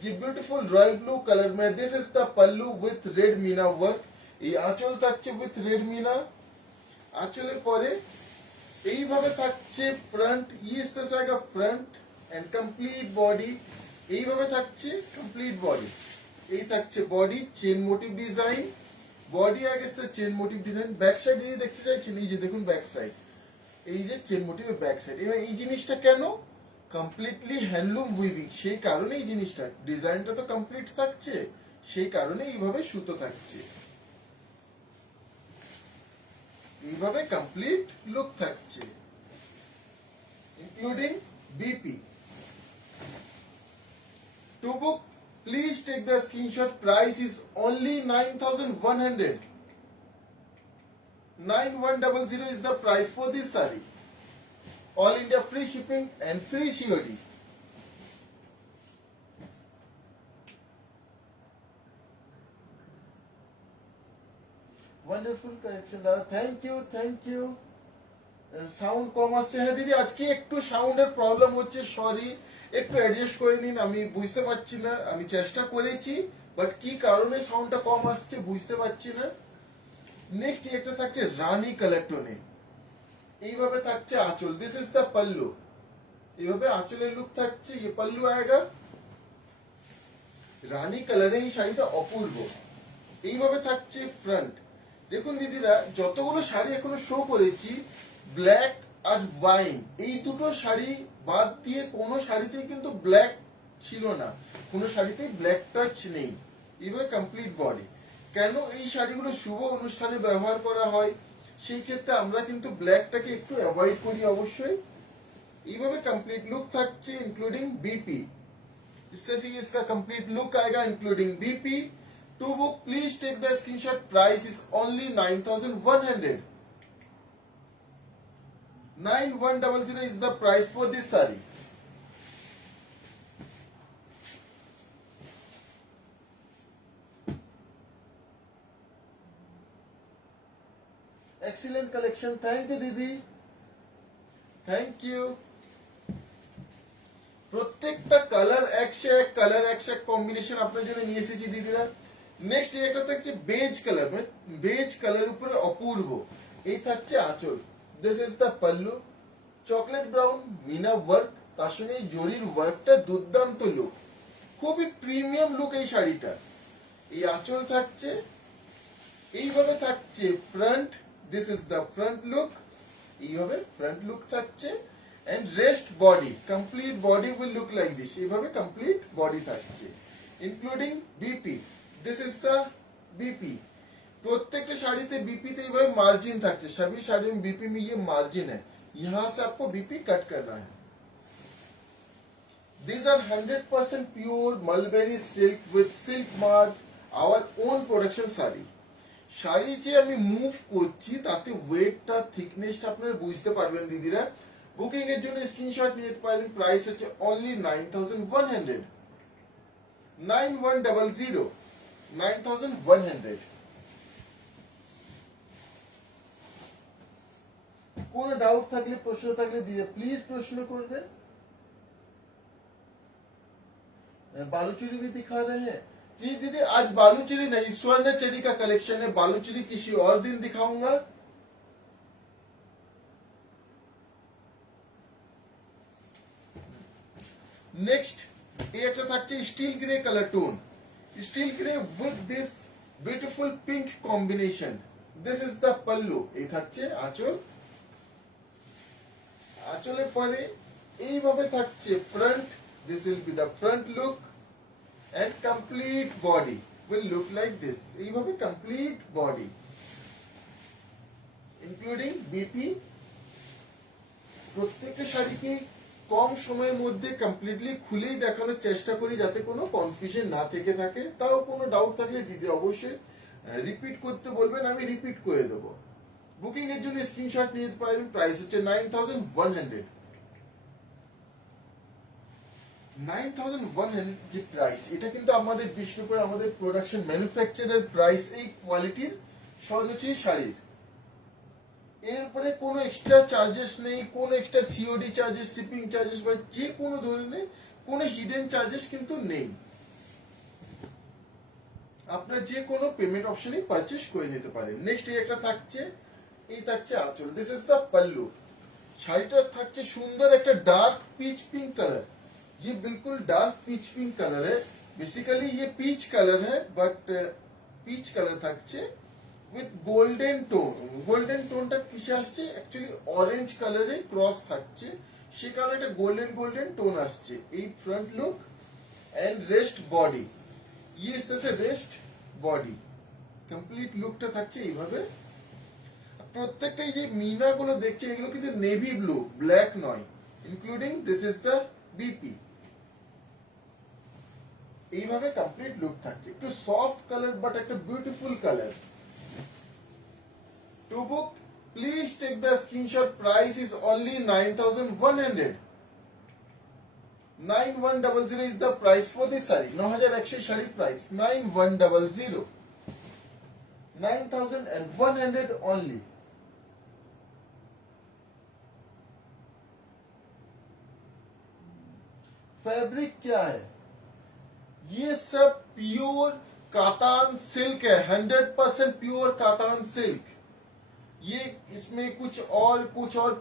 যে বিউটিফুল রয়্যাল ব্লু কালার में this is the pallu with red Meena work. এই আঁচল থাকছে উইথ রেড মিনা। আঁচলের পরে এইভাবে থাকছে ফ্রন্ট, ইস্তা জায়গা ফ্রন্ট এন্ড কমপ্লিট বডি। এইভাবে থাকছে কমপ্লিট বডি। এই থাকছে body, chain motif design, body আগে chain motif design. Back side যদি দেখতে চাইছেন, এই যে দেখুন ব্যাক সাইড, এই যে চেন মোটিভের ব্যাক সাইড। এবার এই জিনিসটা কেন, কমপ্লিটলি হ্যান্ডলুম উইভিং, সেই কারণে এই জিনিসটা, ডিজাইনটা তো কমপ্লিট থাকছে, সেই কারণে এইভাবে সুতো থাকছে, এইভাবে কমপ্লিট লুক থাকছে including BP. To book please take the screenshot. Price is only 9100, 9100 is the price for this saree. All India free shipping and free COD. Wonderful collection দাদা, thank you thank you. Sound কম আসছে, হ্যাঁ দিদি আজকে একটু সাউন্ডের problem হচ্ছে, sorry, একটু অ্যাডজাস্ট করে নিন। আমি বুঝতে পারছি না, আমি চেষ্টা করেছি, বাট কি কারণে সাউন্ডটা কম আসছে বুঝতে পারছি না। নেক্সট একটা থাকছে রানী কালার টোনে, এইভাবে থাকছে আঁচল, দিস ইজ দ্য পল্লু। এইভাবে আঁচলের লুক থাকছে, ये पल्लू आएगा। রানী কালারে এই শাড়িটা অপূর্ব। এইভাবে থাকছে ফ্রন্ট। দেখুন দিদিরা, যতগুলো শাড়ি এখনো শো করেছি, ব্ল্যাক আর ওয়াইন, এই দুটো শাড়ি বাদ দিয়ে কোনো শাড়িতেই কিন্তু ব্ল্যাক ছিল না, কোনো শাড়িতেই ব্ল্যাক টাচ নেই। এইভাবে কমপ্লিট বডি। কেন এই শাড়িগুলো শুভ অনুষ্ঠানে ব্যবহার করা হয়, সেই ক্ষেত্রে আমরা কিন্তু ব্ল্যাকটাকে একটু অ্যাভয়েড করি অবশ্যই। এইভাবে কমপ্লিট লুক থাকছে ইনক্লুডিং बीपी। इस तरह से इसका कंप्लीट लुक आएगा including BP. To book please take the screenshot. Price is only 9100, 9100 is the price for this saree. Excellent collection, thank you दीदी, থ্যাংক ইউ। প্রত্যেকটা কালার একশো এক, কালার একশো এক কম্বিনেশন আপনার জন্য নিয়ে এসেছি দিদিরা। নেক্সট একটা থাকছে বেজ কালার, মানে বেজ কালার উপরে অপূর্ব। এই থাকছে আঁচল, this is the pallu, chocolate brown meena work, তার সঙ্গে জরির ওয়ার্কটা দুর্দান্ত লুক, খুবই প্রিমিয়াম লুক এই শাড়িটা। এই আঁচল থাকছে, এইভাবে থাকছে front, this is the front look, এইভাবে ফ্রন্ট লুক থাকছে। and rest body, complete body will look like this, এইভাবে complete body থাকছে including BP, this is the BP। প্রত্যেকটা শাড়িতে বিপি তে এইভাবে মার্জিন থাকছে, সবই শাড়ি में बीपी में ये मार्जिन है, यहां से आपको बीपी कट करना है। These are 100% pure mulberry silk with silk mark, our own production sari. Sari যে আমি মুভ করছি তাতে ওয়েটটা থিকনেসটা আপনারা বুঝতে পারবেন দিদিরা। বুকিং এর জন্য স্ক্রিনশট নিতে পারেন। প্রাইস হচ্ছে অনলি 9100, 9100, 9100। কোন ডাউট থাকলে প্রশ্ন থাকলে দিদি প্লিজ প্রশ্ন করবেন। बालूचरी भी दिखा रहे हैं जी दीदी। आज बालूचरी नहीं, स्वर्ण चरी का कलेक्शन है। बालूचरी किसी और दिन दिखाऊंगा। नेक्स्ट एक থাকছে still grey colour tone, still grey with this beautiful pink combination. This is the pallu. এই থাকছে আঁচল। আঁচলের পরে এইভাবে থাকছে front. This will be the front look and complete body will look like this. এইভাবে complete body including BP। প্রত্যেকটা শাড়িকে কম সময়ের মধ্যে কমপ্লিটলি খুলেই দেখানোর চেষ্টা করি যাতে কোনো কনফিউশন না থেকে থাকে। তাও কোনো ডাউট থাকলে দিদি অবশ্যই রিপিট করতে বলবেন, আমি রিপিট করে দেবো। বুকিং এর জন্য স্ক্রিনশট নিতে পারেন। প্রাইস হচ্ছে 9100, 9100 যে প্রাইস, এটা কিন্তু আমাদের বিষ্ণুপুরে আমাদের প্রোডাকশন ম্যানুফ্যাকচারার প্রাইস এই কোয়ালিটির স্বর্ণচুরি শাড়ির। এরপরে কোনো এক্সট্রা চার্জেস নেই, কোনো extra COD charges, shipping charges বা যে কোনো ধরনের কোনো হিডেন চার্জেস কিন্তু নেই। আপনারা যে কোনো পেমেন্ট অপশনে পারচেজ করে নিতে পারেন। নেক্সট এই একটা থাকছে, এই থাকছে আঁচল। This is the pallu. শাড়িটা থাকছে সুন্দর একটা ডার্ক পিচ পিঙ্ক কালার। ये बिल्कुल डार्क पीच पिंक कलर है। बेसिकली ये पीच कलर है बट पीच कलर থাকছে উইথ গোল্ডেন টোন। গোল্ডেন টোনটা কিসে আসছে, অ্যাকচুয়ালি অরেঞ্জ কালারে ক্রস থাকছে, সে কারণে একটা গোল্ডেন গোল্ডেন টোন আসছে। এই front look and rest body, ये इस तरह से रेस्ट বডি কমপ্লিট লুকটা থাকছে এইভাবে। প্রত্যেকটা এই যে মিনা গুলো দেখছে এগুলো কিন্তু নেভি ব্লু, ব্ল্যাক নয়। Including this is the BP. এইভাবে কমপ্লিট লুক থাকছে। একটু সফট কালার বাট একটা beautiful colour. To book please take the screenshot. Price is only 9100, 9100 is the price for this sari. 9100 শাড়ির প্রাইস 9100, 9100 only। फैब्रिक क्या है, ये सब प्योर कातान सिल्क है, 100% प्योर कातान सिल्क। ये इसमें कुछ और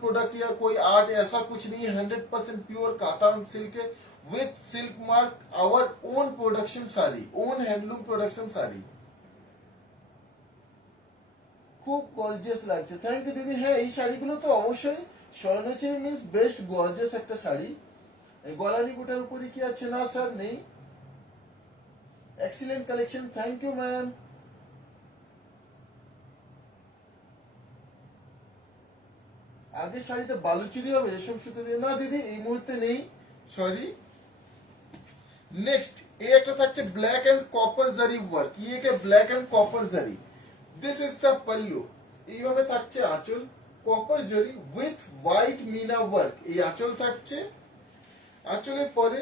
प्रोडक्ट या कोई आर्ट ऐसा कुछ नहीं है। 100% प्योर कातान सिल्क है with silk mark, our own production sari, own handloom production sari. খুব গর্জিয়াস লাগছে। থ্যাংক ইউ দিদি। হ্যাঁ এই শাড়িগুলো তো অবশ্যই স্বর্ণচুরি মিন্স বেস্ট গর্জিয়াস একটা শাড়ি। গলানি বুটার উপরে কি আছে না স্যার নেই। Excellent collection, thank you ma'am. আগে শাড়িটা বালুচুরি হবে রেশম সুতো দিয়ে, না দিদি এই মুহূর্তে নেই, সরি। নেক্সট এই একটা থাকছে ব্ল্যাক এন্ড কপার জারি ওয়ার্ক। ये क्या ব্ল্যাক এন্ড কপার জারি। This is the pallu. এইভাবে থাকছে আঁচল, কপার জারি উইথ হোয়াইট মিনা ওয়ার্ক। এই আঁচল থাকছে। আঁচলের পরে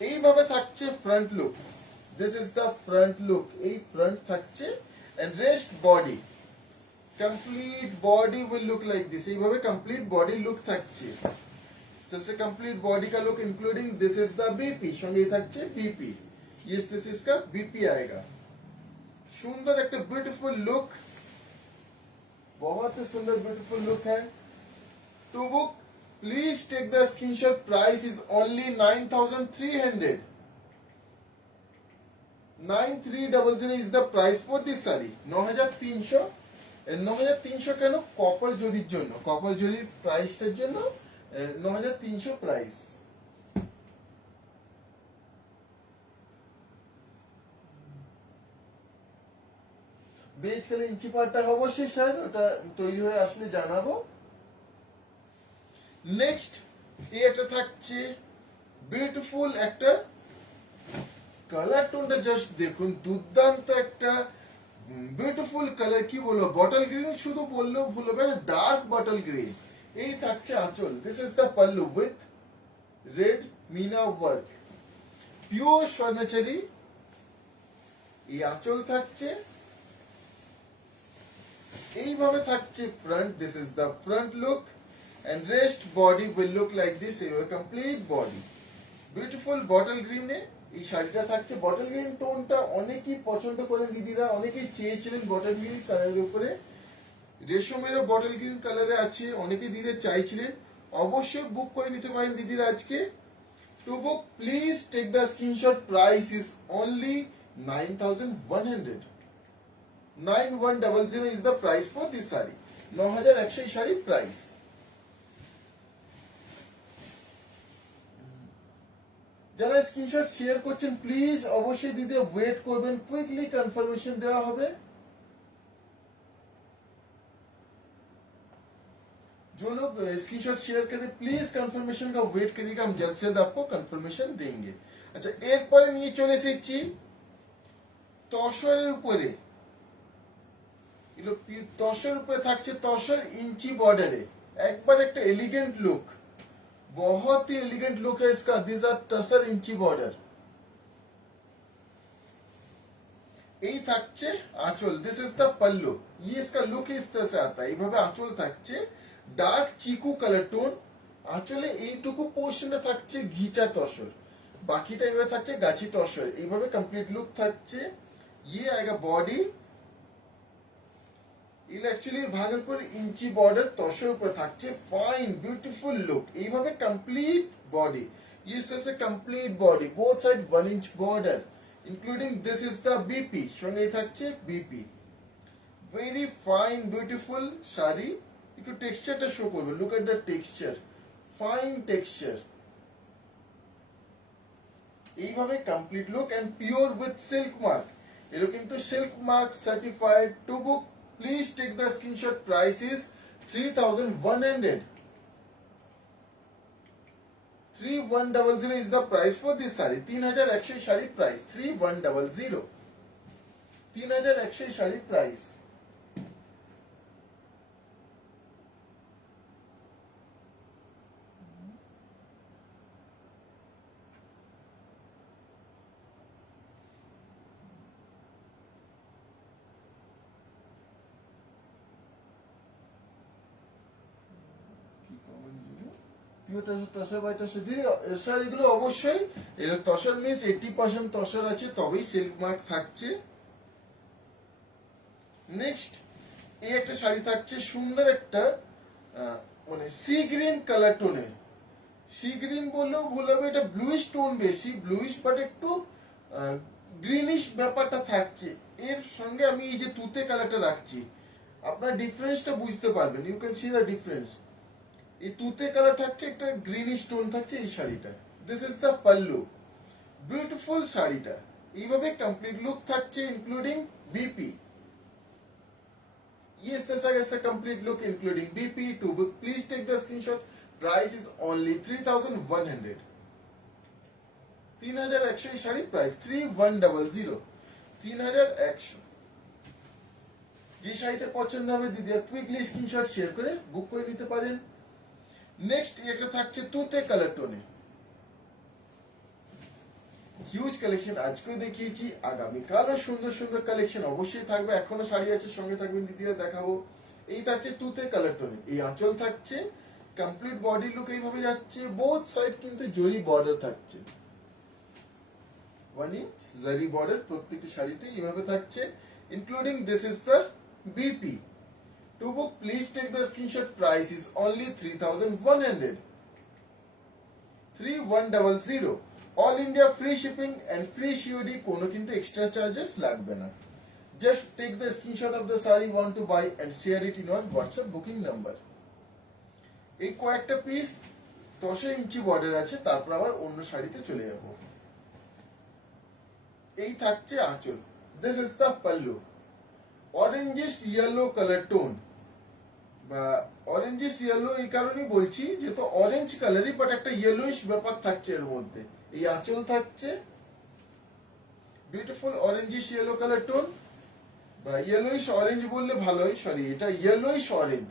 এইভাবে থাকছে front look. This is the front look. এই ফ্রন্ট থাকছে and rest body, complete body will look like this. এইভাবে কমপ্লিট বডি লুক থাকছে। जैसे कंप्लीट बॉडी का look including this is the BP, সঙ্গে থাকছে बीपी। ये दिस इसका बीपी आएगा। सुंदर একটা ब्यूटीफुल लुक, बहुत ही सुंदर ब्यूटीफुल लुक है। To book please take the screenshot. Price is only 9300, 9300 is the price for this sari. 9300, 9300 কেন, কপার জরির জন্য, কপার জরির প্রাইসটার জন্য 9300 প্রাইস। বেজ কালার ইঞ্চি পাড়টা অবশ্যই স্যার ওটা তৈরি হয়ে আসলে জানাবো। নেক্সট এই একটা থাকছে বিউটিফুল একটা কালার টোনটা, জাস্ট দেখুন দুর্দান্ত একটা বিউটিফুল কালার, কি বলবো বটল গ্রিন শুধু বললেও ভুল হবে, ডার্ক বটল গ্রিন। এই থাকছে আঁচল, this is the pallu with red meena work, pure Swarnachuri এই আঁচল থাকছে। এইভাবে থাকছে front, this is the front look and rest body will look like this, a complete body beautiful bottle green এ এই শাড়িটা থাকছে। বটল গ্রিন টোনটা অনেকেই পছন্দ করেন দিদিরা, অনেকেই চেয়েছিলেন বটল গ্রিন কালারের উপরে, রেশমেরও বটল গ্রিন কালারে আছে, অনেকেই দিদি চাইছিলেন, অবশ্যই বুক করে নিতে পারেন দিদিরা আজকে। To book please take the screenshot, price is only 9100, 9100 is the price for this saree, 9100 এই শাড়ি প্রাইস। যারা স্ক্রিনশট শেয়ার করছেন প্লিজ অবশ্যই দিদি ওয়েট করবেন, কুইকলি কনফার্মেশন দেওয়া হবে। जो लोग स्क्रीनशॉट शेयर करें प्लीज कंफर्मेशन का वेट करिएगा, हम जल्द से जल्द आपको कंफर्मेशन देंगे। আচ্ছা এরপরে নিয়ে চলে এসেছি তসরের উপরে, তসরের উপরে থাকছে তসর ইঞ্চি বর্ডারে, একবার একটা এলিগেন্ট লুক, बहुत ही एलिगेंट लुक है इसका, दिस आर टसर इंची बॉर्डर। এই থাকছে আঁচল, দিস ইজ দ্য পাল্লু, ये इसका लुक इस तरह से आता है, এইভাবে আঁচল থাকছে ডার্ক চিকু কালার টোন, আঁচলে এইটুকু পোর্শনে থাকছে ঘিচা তসর, বাকিটা এইভাবে থাকছে গাছি তসর, এইভাবে কমপ্লিট লুক থাকছে। ये आएगा बॉडी, एक्चुअली भागलपुर इंची बॉर्डर तोशर ऊपर থাকছে, फाइन ब्यूटीफुल लुक, এইভাবে কমপ্লিট বডি, इस तरह से complete body both side 1 inch border including this is the BP, সঙ্গে থাকছে BP, very fine beautiful sari. একটু টেক্সচারটা শো করবে, look at the texture, fine texture, এইভাবে complete look and pure with silk mark, এগুলো কিন্তু silk mark certified. To book please take the screenshot, price is 3100, 3100 is the price for this saree, 3100 sari price 3100, 3100 sari price. Sir এগুলো অবশ্যই tussar means 80% tussar আছে, তবেই silk mark থাকছে। Next এই একটা শাড়ি থাকছে সুন্দর একটা মানে সি গ্রিন কালার টোনে, সি গ্রিন বললেও ভুল হবে, এটা ব্লুইশ টোন, বেশি ব্লুইশ বাট একটু গ্রিনিশ ব্যাপারটা থাকছে। এর সঙ্গে আমি এই যে তুতে কালারটা রাখছি, আপনার ডিফারেন্সটা বুঝতে পারবেন, you can see the difference. এই তুতে কালার থাকছে, একটা গ্রিনিশ টোন থাকছে এই শাড়িটা, this is the pallu, beautiful শাড়িটা, এইভাবে কমপ্লিট লুক থাকছে including BP. Yes, this is the complete look including BP. To book, please take the screenshot. Price is only 3100, 3100 sari price 3100, 3100। যে শাড়িটা পছন্দ হবে দিদি কুইকলি স্ক্রিনশট শেয়ার করে বুক করে নিতে পারেন। নেক্সট এটা থাকছে তুতে কালার টোনে, হিউজ কালেকশন আজকেও দেখিয়েছি, আগামীকালও সুন্দর সুন্দর কালেকশন অবশ্যই থাকবে, এখনো শাড়ি আছে সঙ্গে থাকবেন দিদিরা দেখাবো। এই থাকছে তুতে কালার টোনে, এই আঁচল থাকছে, কমপ্লিট বডি লুক এইভাবে যাচ্ছে, বোথ সাইড কিন্তু জরি বর্ডার থাকছে, 1 ইঞ্চ জরি বর্ডার প্রত্যেকটি শাড়িতে এইভাবে থাকছে, including this is the BP. To book, please take the screenshot. Price is only 3100, 3100, all India free shipping and free COD, কোনো কিন্তু এক্সট্রা চার্জেস লাগবে না। Just take the screenshot of the saree you want to buy and share it in our WhatsApp booking number। এই কয়েকটা piece 10 ইঞ্চি border আছে, তারপর আবার অন্য শাড়িতে চলে যাব। এই থাকছে আঁচল, this is the pallu, orangish yellow colour tone, বা অরেঞ্জিশ ইয়েলো এই কারণেই বলছি যেহেতু অরেঞ্জ কালারই বাট একটা ইয়েলোইশ ব্যাপার থাকছে এর মধ্যে। এই আঁচল থাকছে beautiful orangish yellow colour tone, বা ইয়েলোইশ অরেঞ্জ বললে ভালো হয়, সরি এটা ইয়েলোইশ অরেঞ্জ,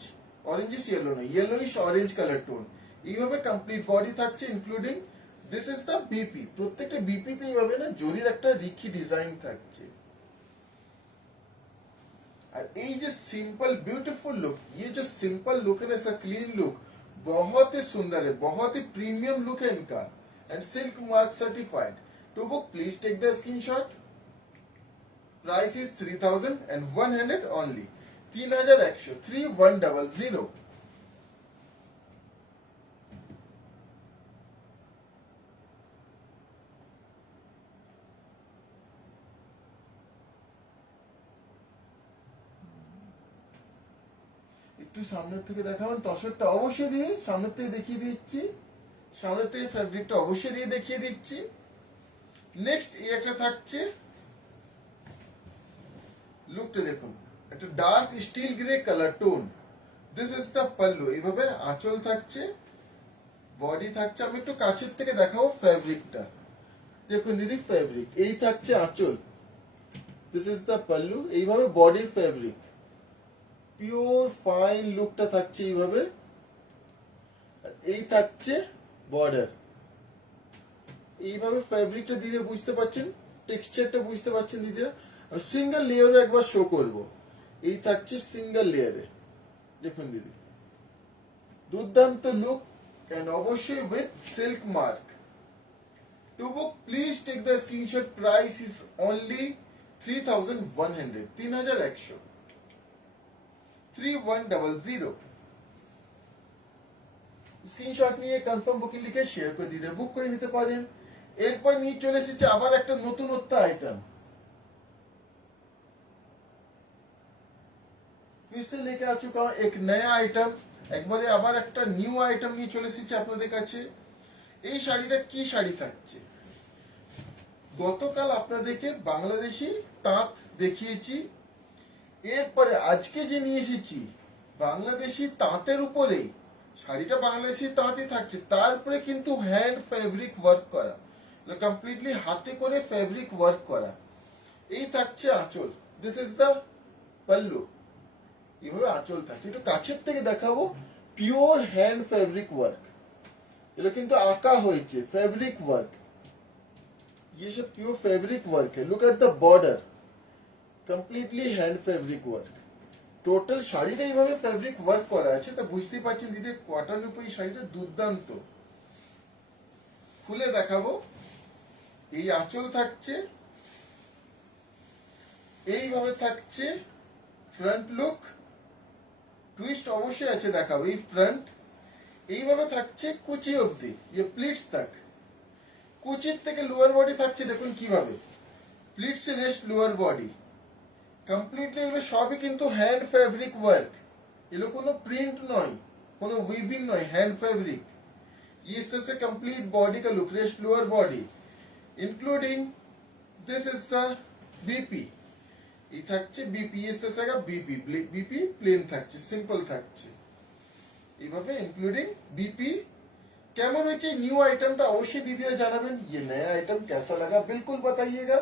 অরেঞ্জিশ ইয়েলো নয়, ইয়েলোইশ অরেঞ্জ কালার টোন। এইভাবে কমপ্লিট বডি থাকছে including this is the BP. প্রত্যেকটা বিপিতে এইভাবে না জরির একটা রিকি ডিজাইন থাকছে। और ये जो सिंपल ब्यूटीफुल लुक, ये जो सिंपल लुक है ना, ऐसा क्लीन लुक बहुत ही सुंदर है, बहुत ही प्रीमियम लुक है इनका and silk mark certified. To book please take the screenshot. Price is 3100 only, 3100, 3100। একটু সামনের থেকে দেখাবেন, তসরটা অবশ্যই দিয়ে সামনের থেকে দেখিয়ে দিচ্ছি, সামনের থেকে ফ্যাব্রিকটা অবশ্যই দিয়ে দেখিয়ে দিচ্ছি। নেক্সট এই একটা থাকছে, লুকটা দেখুন, একটা dark still grey colour tone. This is the pallu. এইভাবে আঁচল থাকছে, বডি থাকছে। আমি একটু কাছের থেকে দেখাবো ফ্যাব্রিকটা, দেখুন দিদি ফ্যাব্রিক এই থাকছে আঁচল, দিস ইজ দ্য পাল্লু। এইভাবে বডির ফ্যাব্রিক পিওর ফাইন লুকটা থাকছে এইভাবে, এই থাকছে বর্ডার। এইভাবে ফ্যাব্রিকটা দিদি বুঝতে পারছেন, টেক্সচারটা বুঝতে পারছেন দিদি। আমি সিঙ্গেল লেয়ারে একবার শো করব, এই থাকছে সিঙ্গেল লেয়ারে, দেখুন দিদি দুর্দান্ত লুক এন্ড অবশ্যই with silk mark. To book please take the screenshot. Price is only 3100, 3100, 3100। Screenshot নিয়ে কনফার্ম বুকিং লিখে শেয়ার করে দিতে বুক করে নিতে পারেন। এরপর নিয়ে চলে এসেছে আবার একটা নতুনত্ব আইটেম, फिर से लेके आ चुका हूं एक नया आइटम, একবারে আবার একটা নিউ আইটেম নিয়ে চলে এসেছি আপনাদের কাছে। এই শাড়িটা কি শাড়ি থাকছে, গতকাল আপনাদেরকে বাংলাদেশি তাঁত দেখিয়েছি, এরপরে আজকে যে নিয়ে এসেছি বাংলাদেশি তাঁতের উপরে শাড়িটা বাংলাদেশি তাঁতই থাকছে, তারপরে কিন্তু হ্যান্ড ফেব্রিক ওয়ার্ক করা, কমপ্লিটলি হাতে করে ফেব্রিক ওয়ার্ক করা। এই থাকছে আঁচল, দিস ইজ দ্য পাল্লু। এইভাবে আঁচল থাকছে, একটু কাছের থেকে দেখাবো। পিওর হ্যান্ড ফেব্রিক ওয়ার্ক, এগুলো কিন্তু আঁকা হয়েছে ফেব্রিক ওয়ার্ক, ये सब प्योर फैब्रिक वर्क है। Look at the border, completely hand fabric work. Total শাড়িটা এইভাবে ফেব্রিক ওয়ার্ক করা আছে, তা বুঝতেই পারছেন দিদি কটনের উপর এই শাড়িটা দুর্দান্ত। খুলে দেখাবো, এই আঁচল থাকছে, এইভাবে থাকছে ফ্রন্ট লুক, টুইস্ট অবশ্যই আছে দেখাবো। এই ফ্রন্ট এইভাবে থাকছে কুচি অবধি, ये প্লিটস तक, কুচির থেকে লোয়ার বডি থাকছে দেখুন কিভাবে, pleats rest lower body completely. এগুলো সবই কিন্তু হ্যান্ড ফেব্রিক ওয়ার্ক, এগুলো কোনো প্রিন্ট নয়, কোনো উইভিং নয়, হ্যান্ড ফেব্রিক। ये इस तरह से कंप्लीट बॉडी का look, rest lower body including this is the BP. এই থাকছে বিপি, এই থাকছে বিপি, বিপি প্লেন থাকছে, সিম্পল থাকছে এইভাবে ইনক্লুডিং বিপি। কেমন হয়েছে নিউ আইটেমটা অবশ্যই দিদিরা জানাবেন। ये नया आइटम कैसा लगा बिल्कुल बताइएगा।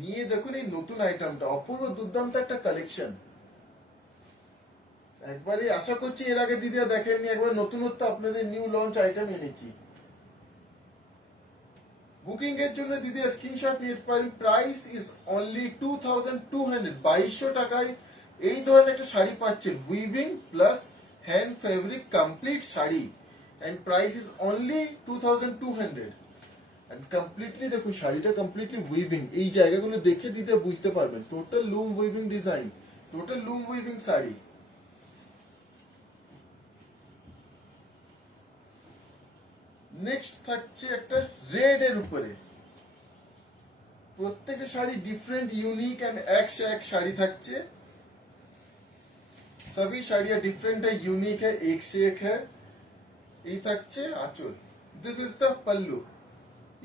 নিয়ে দেখুন এই নতুন আইটেমটা, অপূর্ব দুর্দান্ত একটা কালেকশন। একবারে আশা করছি এর আগে দিদিরা দেখেননি, একবার নতুনত্ব আপনাদের নিউ লঞ্চ আইটেম এনেছি। বুকিং এর জন্য দিদি স্ক্রিনশট নিতে পারেন। প্রাইস ইজ অনলি 2200, 2200 টাকায় এই ধরনের একটা শাড়ি পাচ্ছেন, weaving plus hand fabric complete sari, and price is only 2200। And completely দেখুন শাড়িটা কমপ্লিটলি উইভিং, এই জায়গাগুলো দেখে দিতে বুঝতে পারবেন total loom weaving design, total loom weaving sari. Next থাকছে একটা রেড এর উপরে, প্রত্যেকটা শাড়ি ডিফারেন্ট यूनिक एंड एक से एक শাড়ি থাকছে, सभी साड़ियां डिफरेंट है, यूनिक है, एक से एक है। এই থাকছে আঁচল, दिस इज द पल्लू।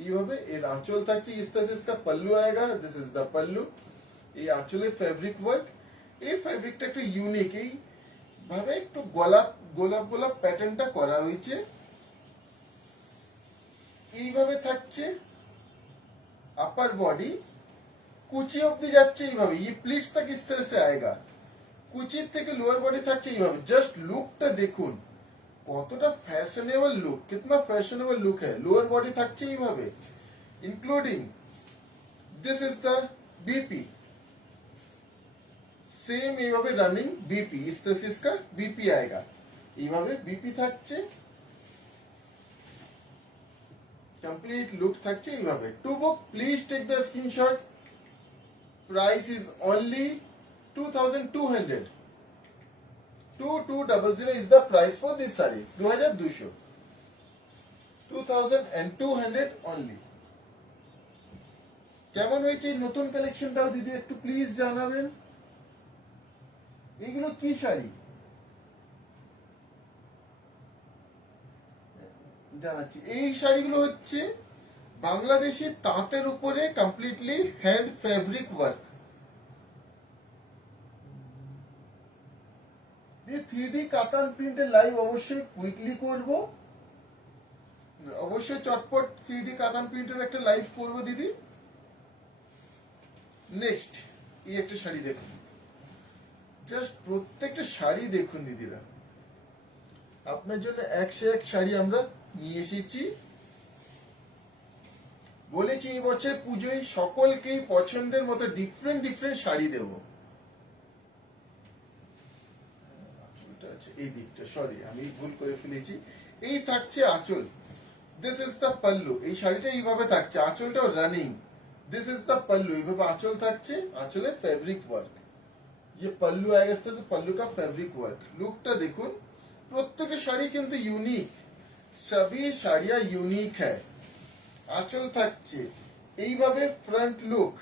এইভাবে এর আঁচল থাকছে, इस तरह से इसका पल्लू आएगा, दिस इज द पल्लू। এই আঁচলের ফেব্রিক ওয়ার্ক, এই ফেব্রিকটা একটু ইউনিক, এই ভাবে একটু গোলাপ গোলাপ গোলাপ প্যাটার্নটা করা হয়েছে। এইভাবে থাকছে अपर बॉडी, কুচি অবধি যাচ্ছে এইভাবে। ये प्लीट्स तक इस तरह से आएगा, কুচির থেকে লোয়ার বডি থাকছে এইভাবে। জাস্ট লুকটা দেখুন কতটা ফ্যাশনেবল লুক, कितना फैशनेबल लुक है। लोअर बॉडी থাকছে এইভাবে, including this is the BP, same এইভাবে রানিং बीपी, इस तरह से इसका बीपी आएगा। এইভাবে बीपी থাকছে, कंप्लीट लुक থাকছে এইভাবে। To book please take the screenshot. Price is only 2200। 2200 is the price for this saree। 2200, 2200 only। কেমন হয়েছে নতুন কালেকশনটাও দিদি একটু প্লিজ জানাবেন। এগুলো কি শাড়ি জানাচ্ছি। এই শাড়িগুলো হচ্ছে বাংলাদেশি তাঁতের উপরে completely hand fabric work. 3D কাতান প্রিন্টের লাইভ অবশ্যই কুইকলি করব, অবশ্যই চটপট 3D কাতান প্রিন্টের একটা লাইভ করব দিদি। নেক্সট এই একটা শাড়ি দেখুন, জাস্ট প্রত্যেকটা শাড়ি দেখুন দিদিরা, আপনার জন্য 101 শাড়ি আমরা নিয়ে এসেছি। বলেছি এই বছর পুজোয় সকলকেই পছন্দের মতো ডিফারেন্ট ডিফারেন্ট শাড়ি দেব। এই দিকটা সরি আমি ভুল করে ফেলেছি। এই থাকছে আঁচল, দিস ইজ দ্য পাল্লু। এই শাড়িটা এইভাবে থাকছে, আঁচলটাও রানিং। दिस इज द पल्लू, এইভাবে আঁচল থাকছে, আঁচলের ফেব্রিক ওয়ার্ক। ये पल्लू आएगा, इस तरह से पल्लू का फैब्रिक वर्क। लुकটা দেখুন, প্রত্যেকটা শাড়ি কিন্তু ইউনিক, সবই শাড়িয়া ইউনিক है। আঁচল থাকছে এইভাবে, ফ্রন্ট লুক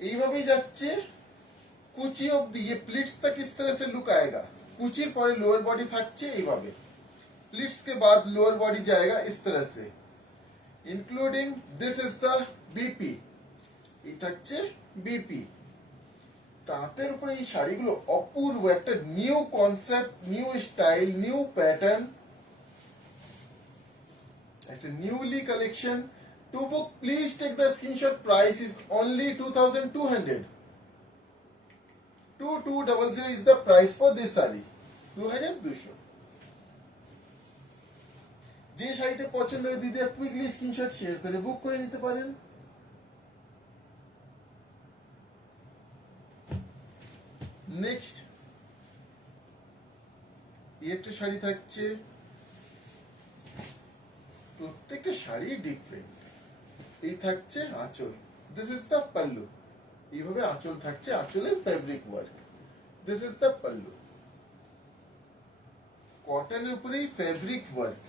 এইভাবেই যাচ্ছে কুচি অবধি। ये प्लीट्स तक इस तरह से लुक आएगा। কুচির পরে লোয়ার বডি থাকছে এইভাবে, प्लीट्स के बाद लोअर बॉडी जाएगा इस तरह से, including this is the BP. এই থাকছে বিপি। তাঁতের উপরে এই শাড়িগুলো অপূর্ব, একটা new concept, new style, new pattern, একটা newly collection. To book please take the screenshot. Price is only 2200। 2200 is the price for this saree। 2200। যে শাড়িটা পছন্দ হয় দিদি কুইকলি স্ক্রিনশট শেয়ার করে বুক করে নিতে পারেন। নেক্সট এই একটা শাড়ি থাকছে, প্রত্যেকটা শাড়ি ডিফারেন্ট। এই থাকছে আঁচল, দিস ইজ দ্য পাল্লু। এইভাবে আঁচল থাকছে, আঁচলের fabric work. This is the pallu, কটনের উপরেই ফেব্রিক ওয়ার্ক।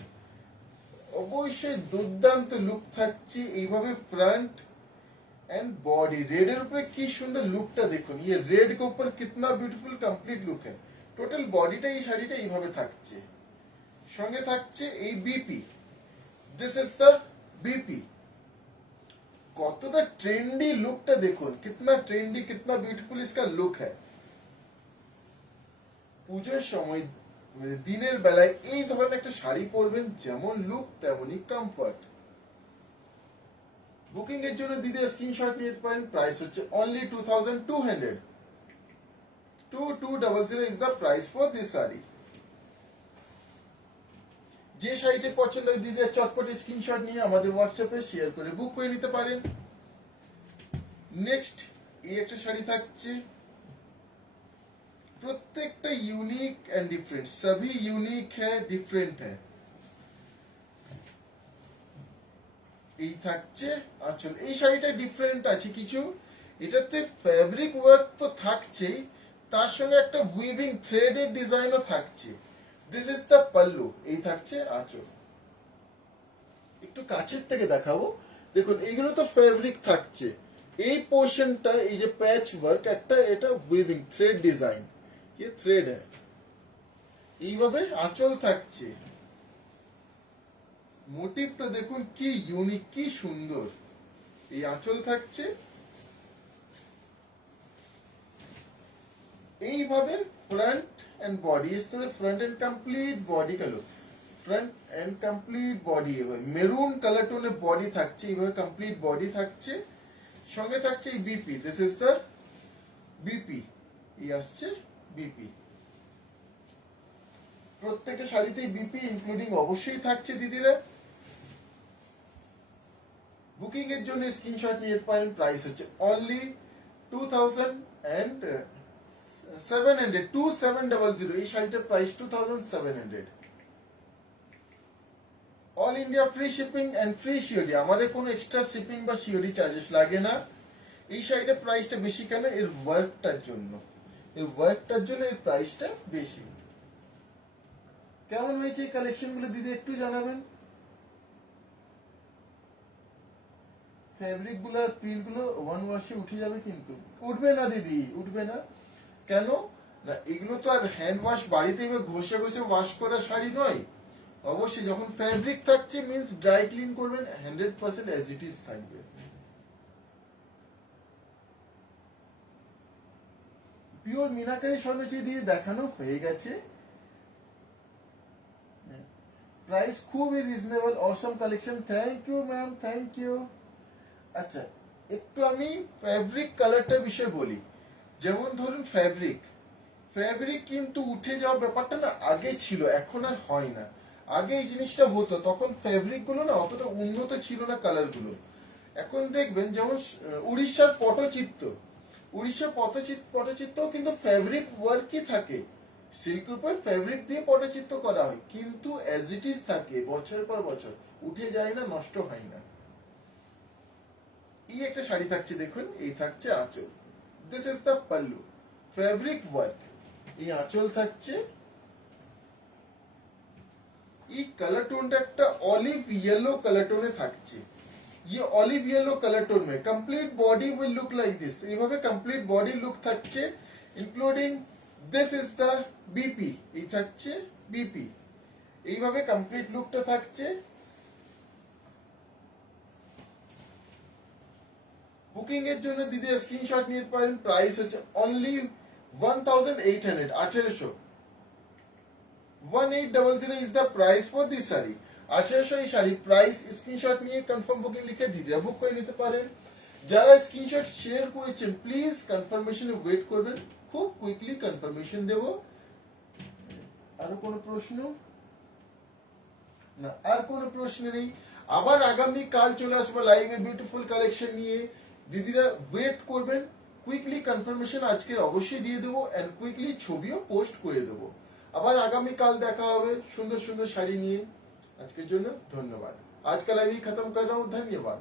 অবশ্যই দুর্দান্ত লুক থাকছে এইভাবে। फ्रंट एंड बॉडी रेड এর উপরে কি সুন্দর লুকটা দেখুন। ये रेड के ऊपर कितना ब्यूटीफुल कंप्लीट लुक है। টোটাল বডিটা এই শাড়িটা এইভাবে থাকছে, সঙ্গে থাকছে এই BP. This is the BP. কতটা ট্রেন্ডি লুকটা দেখুন, कितना ट्रेंडी, कितना ब्यूटीफुल इसका लुक है। পুজোর সময় দিনের বেলায় এই ধরনের একটা শাড়ি পরবেন, যেমন লুক তেমনই কমফর্ট। বুকিং এর জন্য দিদি স্ক্রিনশট নিতে পারেন। প্রাইস হচ্ছে only 2200। 2200 is the price for this sari. যে শাড়িটি পছন্দ হয় দিদি চটপট স্ক্রিনশট নিয়ে আমাদের হোয়াটসঅ্যাপে শেয়ার করে বুক করে নিতে পারেন। নেক্সট এই একটা শাড়ি থাকছে, प्रत्येकटा यूनिक एंड डिफरेंट, सभी यूनिक है, डिफरेंट है। এই থাকছে আঁচল। এই শাড়িটা ডিফারেন্ট আছে কিছু, এটাতে ফেব্রিক ওয়ার্ক তো থাকছেই, তার সঙ্গে একটা উইভিং থ্রেডের ডিজাইনও থাকছে। This is the pallu. এই থাকছে আঁচল। একটু কাছের থেকে দেখাবো, দেখুন এইগুলো তো ফেব্রিক থাকছে। এই পোর্শনটা এই যে প্যাচ ওয়ার্ক একটা, এটা উইভিং থ্রেড ডিজাইন, ये थ्रेड है। এইভাবে আঁচল থাকছে। মোটিভটা দেখুন কি ইউনিক, কি সুন্দর। এই আঁচল থাকছে, এইভাবে ফ্রন্ট এন্ড বডি এর সাথে front and complete body colour, front and complete body এভাবে মেরুন কালার টোনে বডি থাকছে, এইভাবে কমপ্লিট বডি থাকছে, সঙ্গে থাকছে এই BP, this is the BP, এই আসছে বিপি। প্রত্যেকটা শাড়িতেই বিপি ইনক্লুডিং অবশ্যই থাকছে দিদিরা। বুকিং এর জন্য স্ক্রিনশট নিয়ে পারেন, প্রাইস হচ্ছে অনলি 2700, এই শাড়িটার price 2700। All India free shipping and free শিওরি, আমাদের কোনো এক্সট্রা শিপিং বা শিওরি চার্জেস লাগে না। এই শাড়িটার প্রাইসটা বেশি কেন? এর ওয়ার্কটার জন্য, এর ওয়ার্কটার জন্য এর প্রাইসটা বেশি। কেমন হয়েছে এই কালেকশন গুলো দিদি একটু জানাবেন। ফেব্রিক গুলো আর প্রিন্ট গুলো ওয়ান ওয়াশে উঠে যাবে, কিন্তু উঠবে না দিদি, উঠবে না। কেন না? এগুলো তো আর হ্যান্ড ওয়াশ বাড়িতে ঘষে ঘষে ওয়াশ করা শাড়ি নয়। অবশ্যই যখন ফেব্রিক থাকছে মিন্স ড্রাই ক্লিন করবেন, 100% অ্যাজ ইট ইজ থাকবে। পিওর মিনাকারি স্বর্ণচুরি দিয়ে দেখানো হয়ে গেছে। প্রাইস খুবই reasonable, awesome collection, thank you ma'am, thank you. আচ্ছা, একটু আমি ফ্যাব্রিক কালারটার বিষয়ে বলি। যেমন ধরুন ফ্যাব্রিক, ফ্যাব্রিক কিন্তু উঠে যাওয়ার ব্যাপারটা না আগে ছিল, এখন আর হয় না। আগে এই জিনিসটা হতো, তখন ফ্যাব্রিক গুলো না অতটা উন্নত ছিল না কালার গুলো। এখন দেখবেন যেমন উড়িষ্যার পটচিত্র, উড়িষ্যার পটচিত্রও কিন্তু ফ্যাব্রিক ওয়ার্কই থাকে, সিল্কের উপর ফ্যাব্রিক দিয়ে পটচিত্র করা হয়, কিন্তু অ্যাজ ইট ইজ থাকে বছর পর বছর, উঠে যায় না, নষ্ট হয় না। এই একটা শাড়ি থাকছে দেখুন, এই থাকছে আঁচল, this is the pallu, fabric work. এই আঁচল থাকছে, এই কালার টোনটা একটা অলিভ येलो कलर टोन में থাকছে। ये অলিভ येलो कलर टोन में complete body will look like this, এইভাবে কমপ্লিট বডি লুক থাকছে, including this is the BP, এই থাকছে বিপি, এইভাবে কমপ্লিট লুকটা থাকছে। বুকিং এর জন্য দিদি স্ক্রিনশট নিতে পারেন, প্রাইস হচ্ছে only 1800, 1800, 1800 is the price for this sari. 1800 এই শাড়ি প্রাইস, স্ক্রিনশট নিয়ে কনফার্ম বুকিং লিখে দিদিরা বুক করে নিতে পারেন। যারা স্ক্রিনশট শেয়ার করেছেন প্লিজ কনফার্মেশনে ওয়েট করবেন, খুব কুইকলি কনফার্মেশন দেব। আরো কোনো প্রশ্ন? না, আর কোনো প্রশ্ন নেই। আবার আগামী কাল চলে আসবো লাইভে বিউটিফুল কালেকশন নিয়ে, দিদিরা ওয়েট করবেন। কুইকলি কনফার্মেশন আজকে অবশ্যই দিয়ে দেবো, এন্ড কুইকলি ছবিও পোস্ট করে দেবো। আবার আগামী কাল দেখা হবে সুন্দর সুন্দর শাড়ি নিয়ে। আজকের জন্য ধন্যবাদ, आज का लाइव ही खत्म कर रहा हूँ, धन्यवाद।